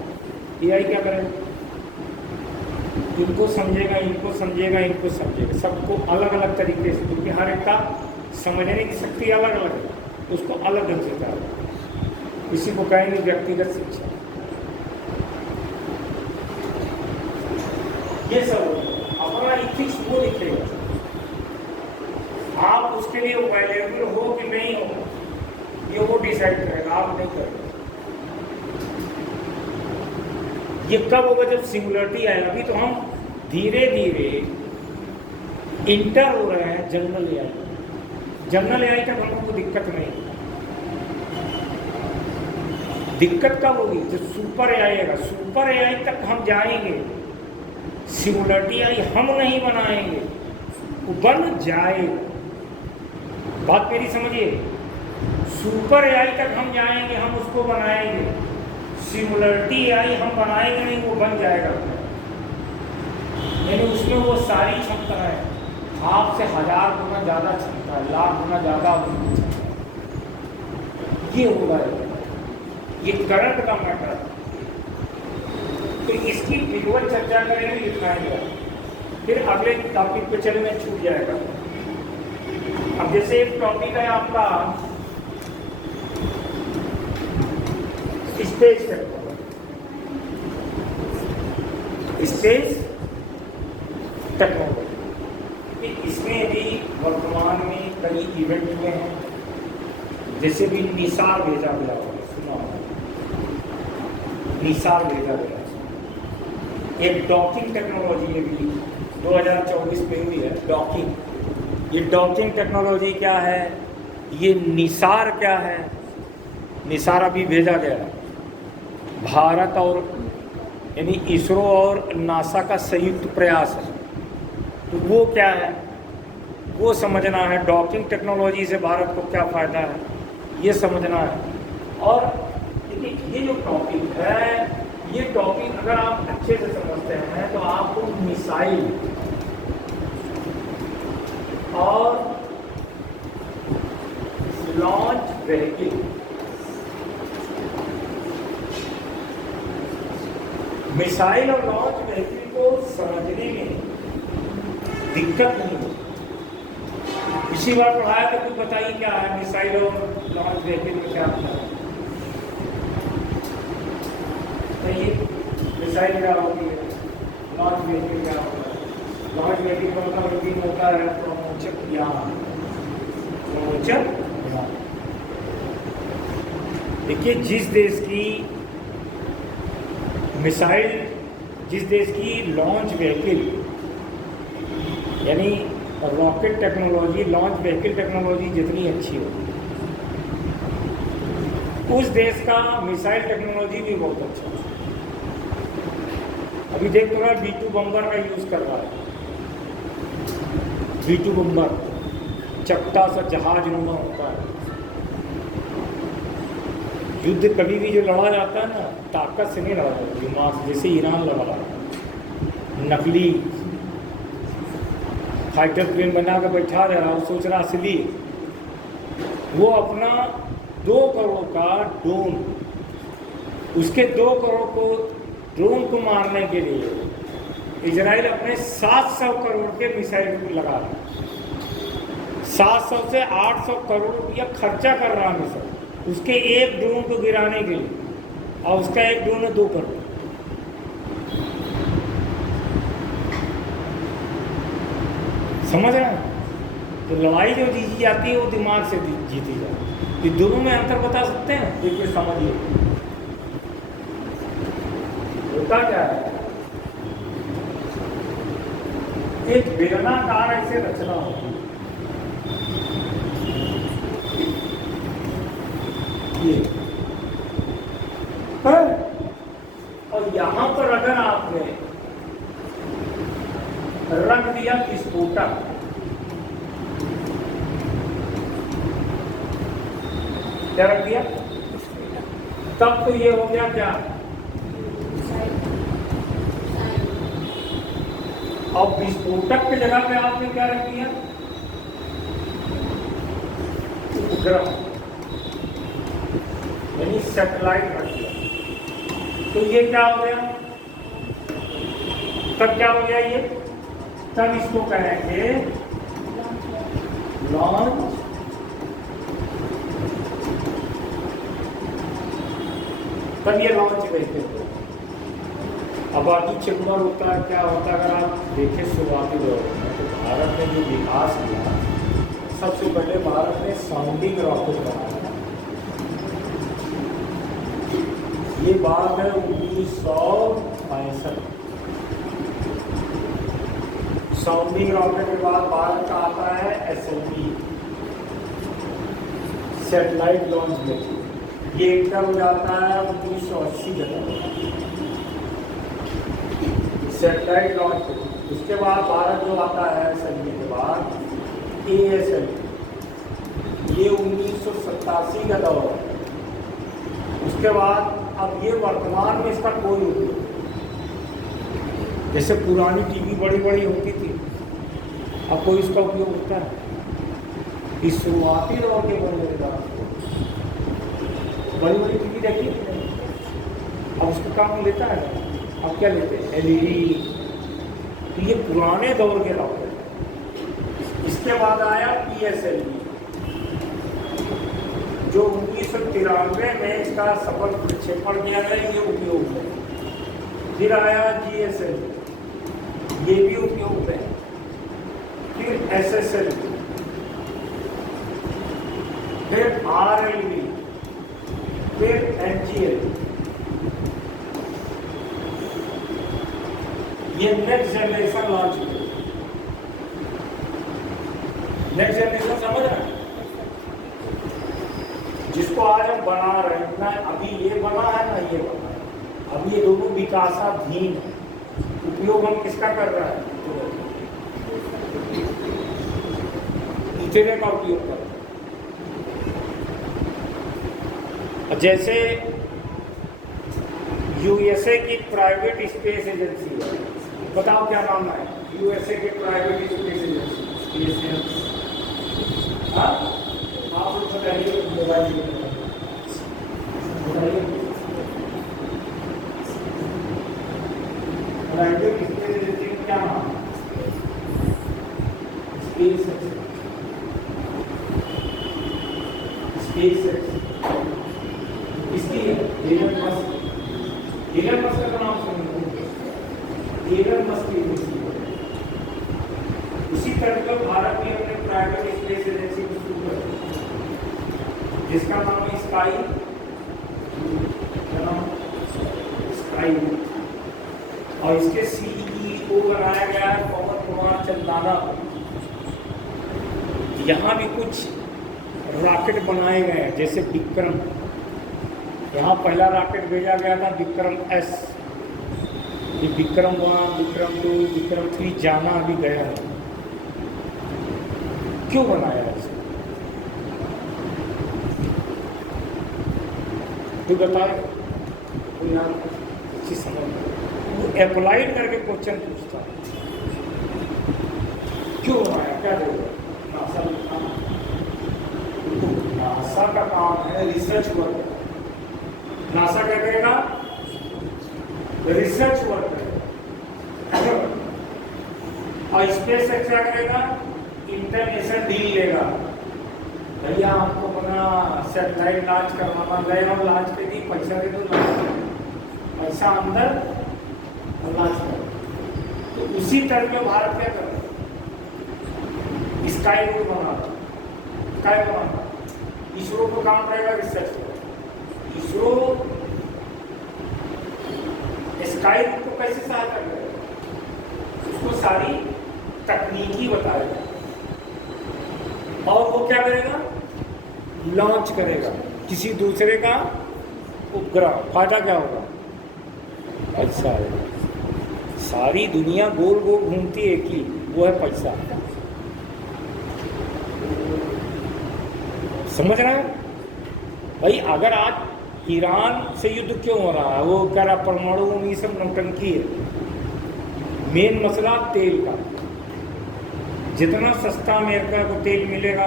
एआई क्या करेगा? इनको समझेगा, इनको समझेगा, इनको समझेगा, सबको अलग अलग तरीके से, क्योंकि हर एक का समझने की शक्ति अलग अलग है, उसको अलग ढंग से करेगा। इसी को कहेंगे व्यक्तिगत शिक्षा। ये सब अपना इथिक्स वो लिखेगा, आप उसके लिए वैल्यूएबल हो कि नहीं हो ये वो डिसाइड करेगा, आप नहीं करेगा। ये कब होगा? जब सिंगुलरिटी आएगा। अभी तो हम धीरे धीरे इंटर हो रहे हैं जनरल एआई। जनरल एआई तक हम लोग को दिक्कत नहीं, दिक्कत कब होगी? जब सुपर एआई आएगा। सुपर एआई तक हम जाएंगे, सिंगुलरिटी आई हम नहीं बनाएंगे, वो बन जाएगा। बात मेरी समझिए, सुपर एआई तक हम जाएंगे, हम उसको बनाएंगे, सिंगुलरिटी एआई हम बनाएंगे नहीं, वो बन जाएगा। यानी उसमें वो सारी क्षमता है, आपसे 1000 गुना ज़्यादा क्षमता है, लाख गुना ज़्यादा ये होगा। ये करंट का मैटर है। तो इसकी विगत चर्चा करेंगे, लिखाएंगे, फिर अगले टॉपिक पे चलने में छूट जाएगा। अब जैसे एक टॉपिक है आपका स्पेस टेक्नोलॉजी, इसमें भी वर्तमान में कई इवेंट हुए हैं। जैसे भी निसार भेजा गया होगा, सुना होगा, निसार भेजा गया, एक डॉकिंग टेक्नोलॉजी ये भी 2024 में हुई है। डॉकिंग, ये डॉकिंग टेक्नोलॉजी क्या है? ये निसार क्या है? निसार अभी भेजा गया, भारत और यानी इसरो और नासा का संयुक्त प्रयास है। तो वो क्या है, वो समझना है। डॉकिंग टेक्नोलॉजी से भारत को क्या फ़ायदा है, ये समझना है। और देखिए ये जो टॉपिक है, ये टॉपिक अगर आप अच्छे से समझते हैं तो आपको मिसाइल और लॉन्च व्हीकल, मिसाइल और लॉन्च व्हीकल को समझने में दिक्कत नहीं होती। पिछली बार पढ़ाया तो कुछ बताइए क्या है मिसाइल और लॉन्च व्हीकल में क्या होता है? मिसाइल क्या होती है, लॉन्च व्हीकल क्या होता है? लॉन्च व्हीकल का मतलब रूटीन होता है प्रमोचक यान, प्रमोचक यान। देखिए जिस देश की मिसाइल, जिस देश की लॉन्च व्हीकल यानी rocket technology, launch vehicle technology जितनी अच्छी हो, उस देश का मिसाइल टेक्नोलॉजी भी बहुत अच्छा है। अभी देख तो रहा है B2 बम्बर का यूज़ कर रहा है। B2 बम्बर चपटा सा जहाज नुमा होता है। युद्ध कभी भी जो लड़ा जाता है ना, ताकत से नहीं लड़ा जाता, दिमाग से। जैसे ईरान लड़ा, नकली फाइटर प्लेन बना कर बैठा रहा, वो सोच रहा असली, वो अपना 2 करोड़ का ड्रोन, उसके 2 करोड़ को ड्रोन को मारने के लिए इजराइल अपने 700 करोड़ के मिसाइल लगा रहा है। 700 से 800 करोड़ रुपया खर्चा कर रहा है मिसाइल उसके एक ड्रोन को गिराने के लिए, और उसका एक ड्रोन है 2 करोड़। समझ रहे हैं? तो लड़ाई जो जीती जाती है वो दिमाग से जीती जाती है। ये दोनों में अंतर बता सकते हैं? देखिए समझिए होता क्या है। एक बेलनाकार ऐसे रचना होती है, ये है। और यहां पर अगर आपने रख दिया विस्फोटक, क्या रख दिया, तब तो ये हो गया क्या, अब विस्फोटक की जगह पे आपने क्या रख दिया, उपग्रह यानी सैटेलाइट रख दिया। तो ये क्या हो गया, तब क्या हो गया ये, तब इसको कहेंगे लॉन्च तब ये लॉन्च कहते हैं। अब बाकी चेकमर होता है, क्या होता है, अगर आप देखें शुरुआती दौर में तो भारत ने जो विकास किया, सबसे पहले भारत ने साउंडिंग रॉकेट बनाया। ये बात है 1965। साउंडिंग रॉकेट के बाद भारत का आता है SLV, सैटेलाइट लॉन्च व्हीकल। ये एंटर हो जाता है 1980 के सैटेलाइट लॉन्च। उसके बाद भारत जो आता है SLV के बाद ASLV, ये 1987 का दौर है। उसके बाद अब ये वर्तमान में इसका कोई उपयोग, जैसे पुरानी टीवी बड़ी बड़ी होती थी, अब कोई इसका उपयोग होता है। इस शुरुआती दौर के बनने के बाद बड़ी बड़ी टीवी देखी, अब उसका काम लेता है, अब क्या लेते हैं, LED। तो ये पुराने दौर के रॉकेट। इसके बाद आया PSLV, जो 1993 में इसका सफल प्रक्षेपण किया गया, ये उपयोग है। फिर आया GSLV, ये भी उपयोग है। फिर SSLV, फिर RLV, फिर NGL। ये नेक्स्ट जनरेशन लॉन्च हुई। नेक्स्ट जनरेशन समझ रहे हैं, जिसको आज हम बना रहे हैं ना, अभी ये बना है ना ये बना है, अभी ये दोनों विकासाधीन है। उपयोग हम किसका कर रहे हैं, इतने का उपयोग कर रहे हैं। जैसे USA की प्राइवेट स्पेस एजेंसी है, बताओ क्या नाम है USA की प्राइवेट स्पेस एजेंसी, हाँ आप लोग बताइए, मोबाइल बताइए। प्राइवेट स्पेस एजेंसी का क्या नाम है, स्पेस इसकी एलन मस्क का नाम सुनिए, एलन मस्क की एजेंसी है। उसी तरह का भारत ने अपने प्राइवेट स्पेस एजेंसी को शुरू कर दिया, जिसका नाम है स्काई, स्काई। और इसके CEO बनाया गया है पवन कुमार चंदाना। यहाँ भी कुछ रॉकेट बनाए गए हैं, जैसे विक्रम, यहाँ पहला रॉकेट भेजा गया था विक्रम S, ये विक्रम 1, विक्रम 2, विक्रम 3 जाना अभी गया है। क्यों बनाया ऐसे, तो बताए तो यार अच्छी समझ, वो अप्लाइड करके क्वेश्चन पूछता है, क्यों बनाया, क्या जरूरत। नासा का काम है रिसर्च वर्क। नासा क्या करेगा, रिसर्च वर्क करेगा। और स्पेस एक्स क्या करेगा, इंटरनेशनल डील लेगा। भैया आपको अपना सैटेलाइट लॉन्च करवाना, गए और लॉन्च के लिए पैसा दे दो, पैसा अंदर और लॉन्च करो। तो उसी तरह में भारत क्या कर रहा है, स्काई रूट बना रहा, स्काई बना। इसरो को काम रहेगा रिसर्च। इसरो स्काई रूट को कैसे सहायता करेगा, उसको सारी तकनीकी बताएगा और वो क्या करेगा, लॉन्च करेगा। किसी दूसरे का उपग्रह, फायदा क्या होगा? पैसा है। सारी दुनिया गोल गोल घूमती है, एक ही, वो है पैसा। समझ रहे हैं भाई? अगर आज ईरान से युद्ध क्यों हो रहा है? वो कह रहा परमाणु ये सब नौटंकी है। मेन मसला तेल का। जितना सस्ता अमेरिका को तेल मिलेगा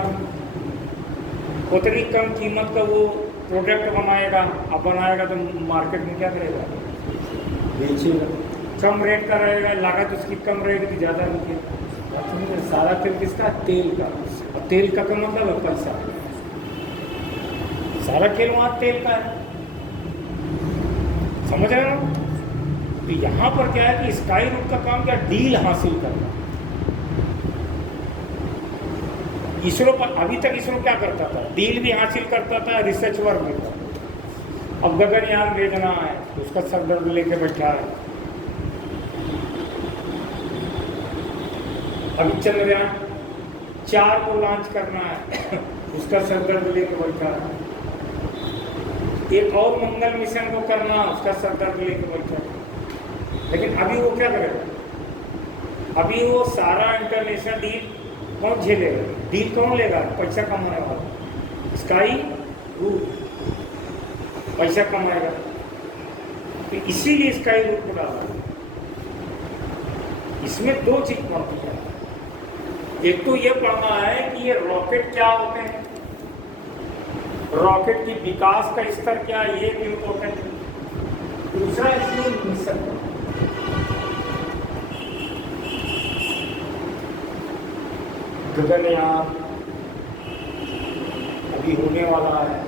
उतनी कम कीमत का वो प्रोडक्ट बनाएगा। अब बनाएगा तो मार्केट में क्या करेगा? बेचेगा। कम रेट का रहेगा, लागत उसकी कम रहेगी, ज़्यादा रुपये। सारा तेल किसका? तेल का। और तेल का मतलब है पैसा। सारा खेल वहाँ तेल का है। समझ रहे हो? तो यहाँ पर क्या है कि स्काई रूट का काम क्या? डील हासिल करना। इसरो पर अभी तक इसरो क्या करता था? डील भी हासिल करता था, रिसर्च वर्क भी था। अब गगनयान भेजना है तो उसका सर दर्द लेके बैठा है। अभी चंद्रयान 4 को लॉन्च करना है उसका सर दर्द लेके बैठा है। एक और मंगल मिशन को करना, उसका सर दर्द लेके बैठा है। लेकिन अभी वो क्या करेगा? अभी वो सारा इंटरनेशनल डील कौन झेलेगा? डील कौन लेगा? पैसा कमाने वाला स्काई रूट पैसा कमाएगा। तो इसीलिए स्काई रूट को डाला। इसमें 2 चीज पढ़ती है। एक तो ये पढ़ना है कि ये रॉकेट क्या होते हैं, रॉकेट की विकास का स्तर क्या है, ये भी इम्पोर्टेंट है। दूसरा इसमें मिशन, गगनयान अभी होने वाला है,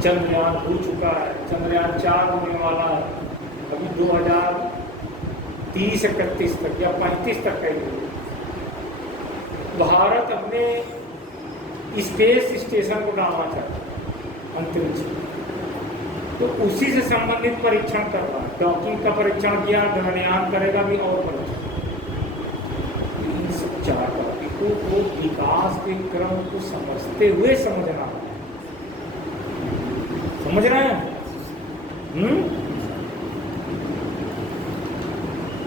चंद्रयान हो चुका है, चंद्रयान 4 होने वाला है। अभी 2030-31 तक या 35 तक कहेंगे भारत अपने स्पेस स्टेशन को डालना चाहता है अंतरिक्ष में। तो उसी से संबंधित परीक्षण कर रहा है। डॉकिंग का परीक्षण किया, गगनयान करेगा भी और परीक्षण। 4 को विकास के क्रम को समझते हुए समझना है। समझ रहे हैं?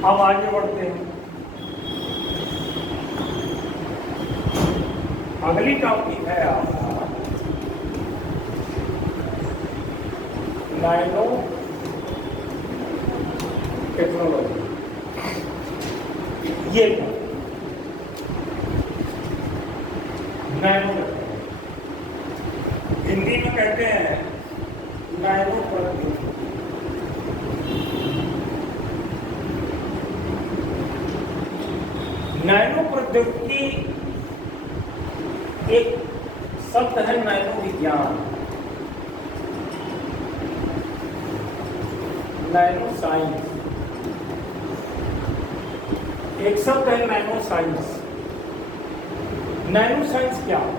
अब आगे बढ़ते हैं। अगली टॉपिक है आपका नैनो टेक्नोलॉजी। ये नैनो हिंदी में कहते हैं नैनो प्रौद्योगिकी। नैनो प्रौद्योगिकी एक शब्द है, नैनो विज्ञान, नैनो साइंस। एक शब्द है नैनो साइंस। नैनो साइंस क्या है?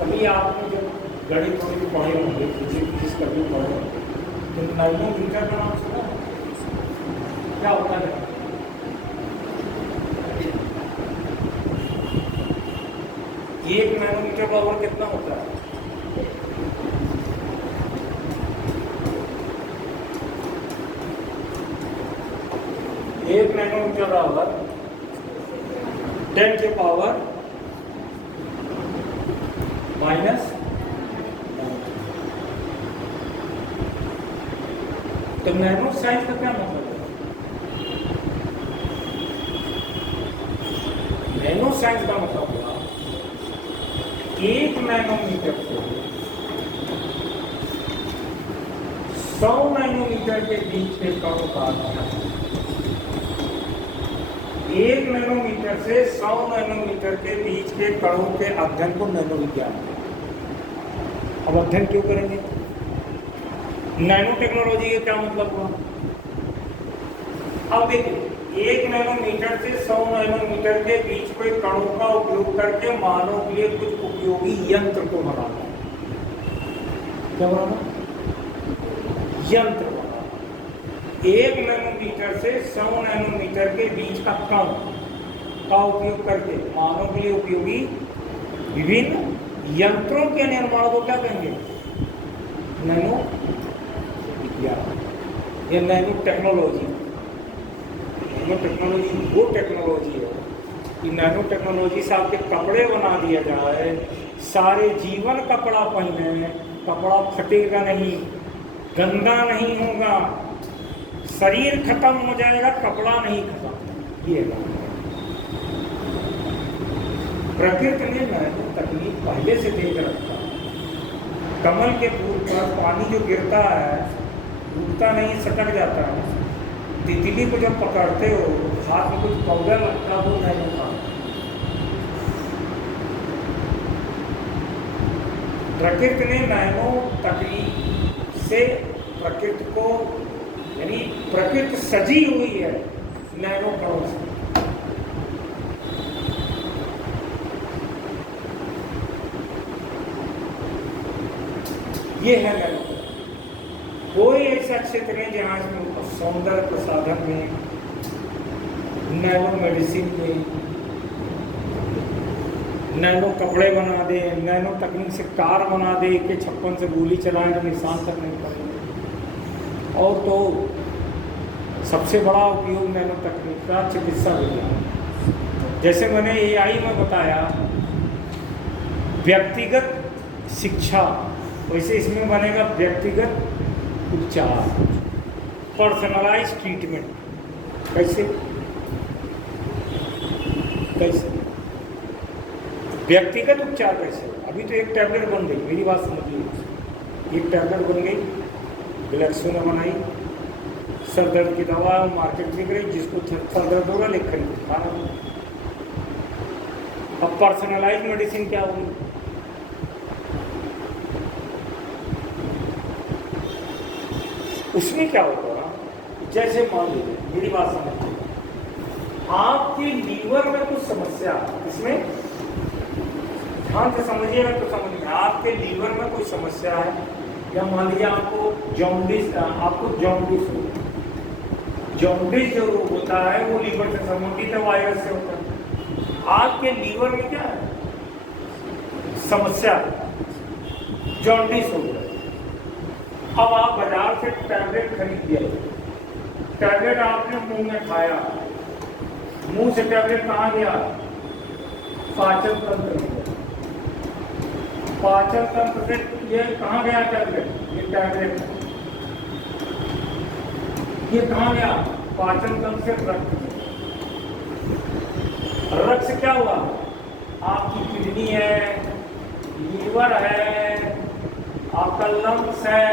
कभी आपने जब गणित थोड़ी पढ़े होंगे, फिजिक्स कभी पढ़े होंगे, तो नैनोमीटर का नाम सुना? क्या होता है? 1 नैनोमीटर पावर कितना होता है? एक नैनोमीटर बराबर 10 के पावर -। तो नैनो साइंस का क्या मतलब है? नैनो साइंस का मतलब हुआ 1 नैनोमीटर से 100 नैनोमीटर के बीच के कणों का अध्ययन। 1 नैनोमीटर से 100 नैनोमीटर के बीच के कणों के अध्ययन को नैनो विज्ञान। अब अध्ययन क्यों करेंगे? नैनो टेक्नोलॉजी का क्या मतलब हुआ? अब देखिए, 1 नैनोमीटर से 100 नैनोमीटर के बीच के कणों का उपयोग करके मानव के लिए कुछ उपयोगी यंत्र को बनाना। क्या बनाना? यंत्र बनाना। 1 नैनोमीटर से 100 नैनोमीटर के बीच का कण का उपयोग करके मानव के लिए उपयोगी विभिन्न यंत्रों के निर्माण को क्या कहेंगे? नैनो विज्ञान या नैनो टेक्नोलॉजी। नैनो टेक्नोलॉजी वो टेक्नोलॉजी है कि नैनो टेक्नोलॉजी से आपके कपड़े बना दिया जाए, सारे जीवन कपड़ा पहने, कपड़ा फटेगा नहीं, गंदा नहीं होगा, शरीर खत्म हो जाएगा, कपड़ा नहीं खत्म। ये बात है। प्रकृति ने नैनो तकनीक पहले से देख रखा। कमल के फूल पर पानी जो गिरता है डूबता नहीं, सटक जाता है। तितली को जब पकड़ते हो हाथ में कुछ पाउडर लगता हो नैनो का। प्रकृति ने नैनो तकनीक से प्रकृति को, यानी प्रकृति सजी हुई है नैनो कणों से। ये है नैनो। कोई ऐसा क्षेत्र है जहाँ इसमें सौंदर्य प्रसाधन में, नैनो मेडिसिन में, नैनो कपड़े बना दे, नैनो तकनीक से कार बना दे कि 56 से गोली चलाएं तो निशान तक नहीं पड़ेगा। और तो सबसे बड़ा उपयोग नैनो तकनीक का चिकित्सा विज्ञान। जैसे मैंने AI में बताया व्यक्तिगत शिक्षा, वैसे इसमें बनेगा व्यक्तिगत उपचार, पर्सनलाइज ट्रीटमेंट। कैसे कैसे व्यक्तिगत उपचार कैसे? अभी तो एक टैबलेट बन गई, मेरी बात समझिए। एक टैबलेट बन गई, ग्लेक्सो ने बनाई, सर दर्द की दवा मार्केट में गई, जिसको सर दर्द होगा लिख कर खाना। अब पर्सनलाइज मेडिसिन क्या होगी? उसमें क्या होगा? जैसे मान लीजिए, मेरी बात समझिए, आपके लीवर में कुछ समस्या, इसमें ध्यान से समझिएगा तो समझ में, आपके लीवर में कोई समस्या है, या मान लीजिए आपको जॉन्डिस हो। जॉन्डिस जो रोग होता है वो लीवर से संबंधित है, वायरस से होता है। आपके लीवर में क्या है समस्या? जॉन्डिस हो गया। अब आप बाजार से टैबलेट खरीद लिया, टैबलेट आपने मुंह में खाया, मुंह से टैबलेट कहाँ गया? पाचन तंत्र में। पाचन तंत्र से ये कहाँ गया टैबलेट? ये टैबलेट ये कहाँ गया? पाचन तंत्र से रक्त में। रक्त से क्या हुआ? आपकी किडनी है, लीवर है, आपका लंग्स है,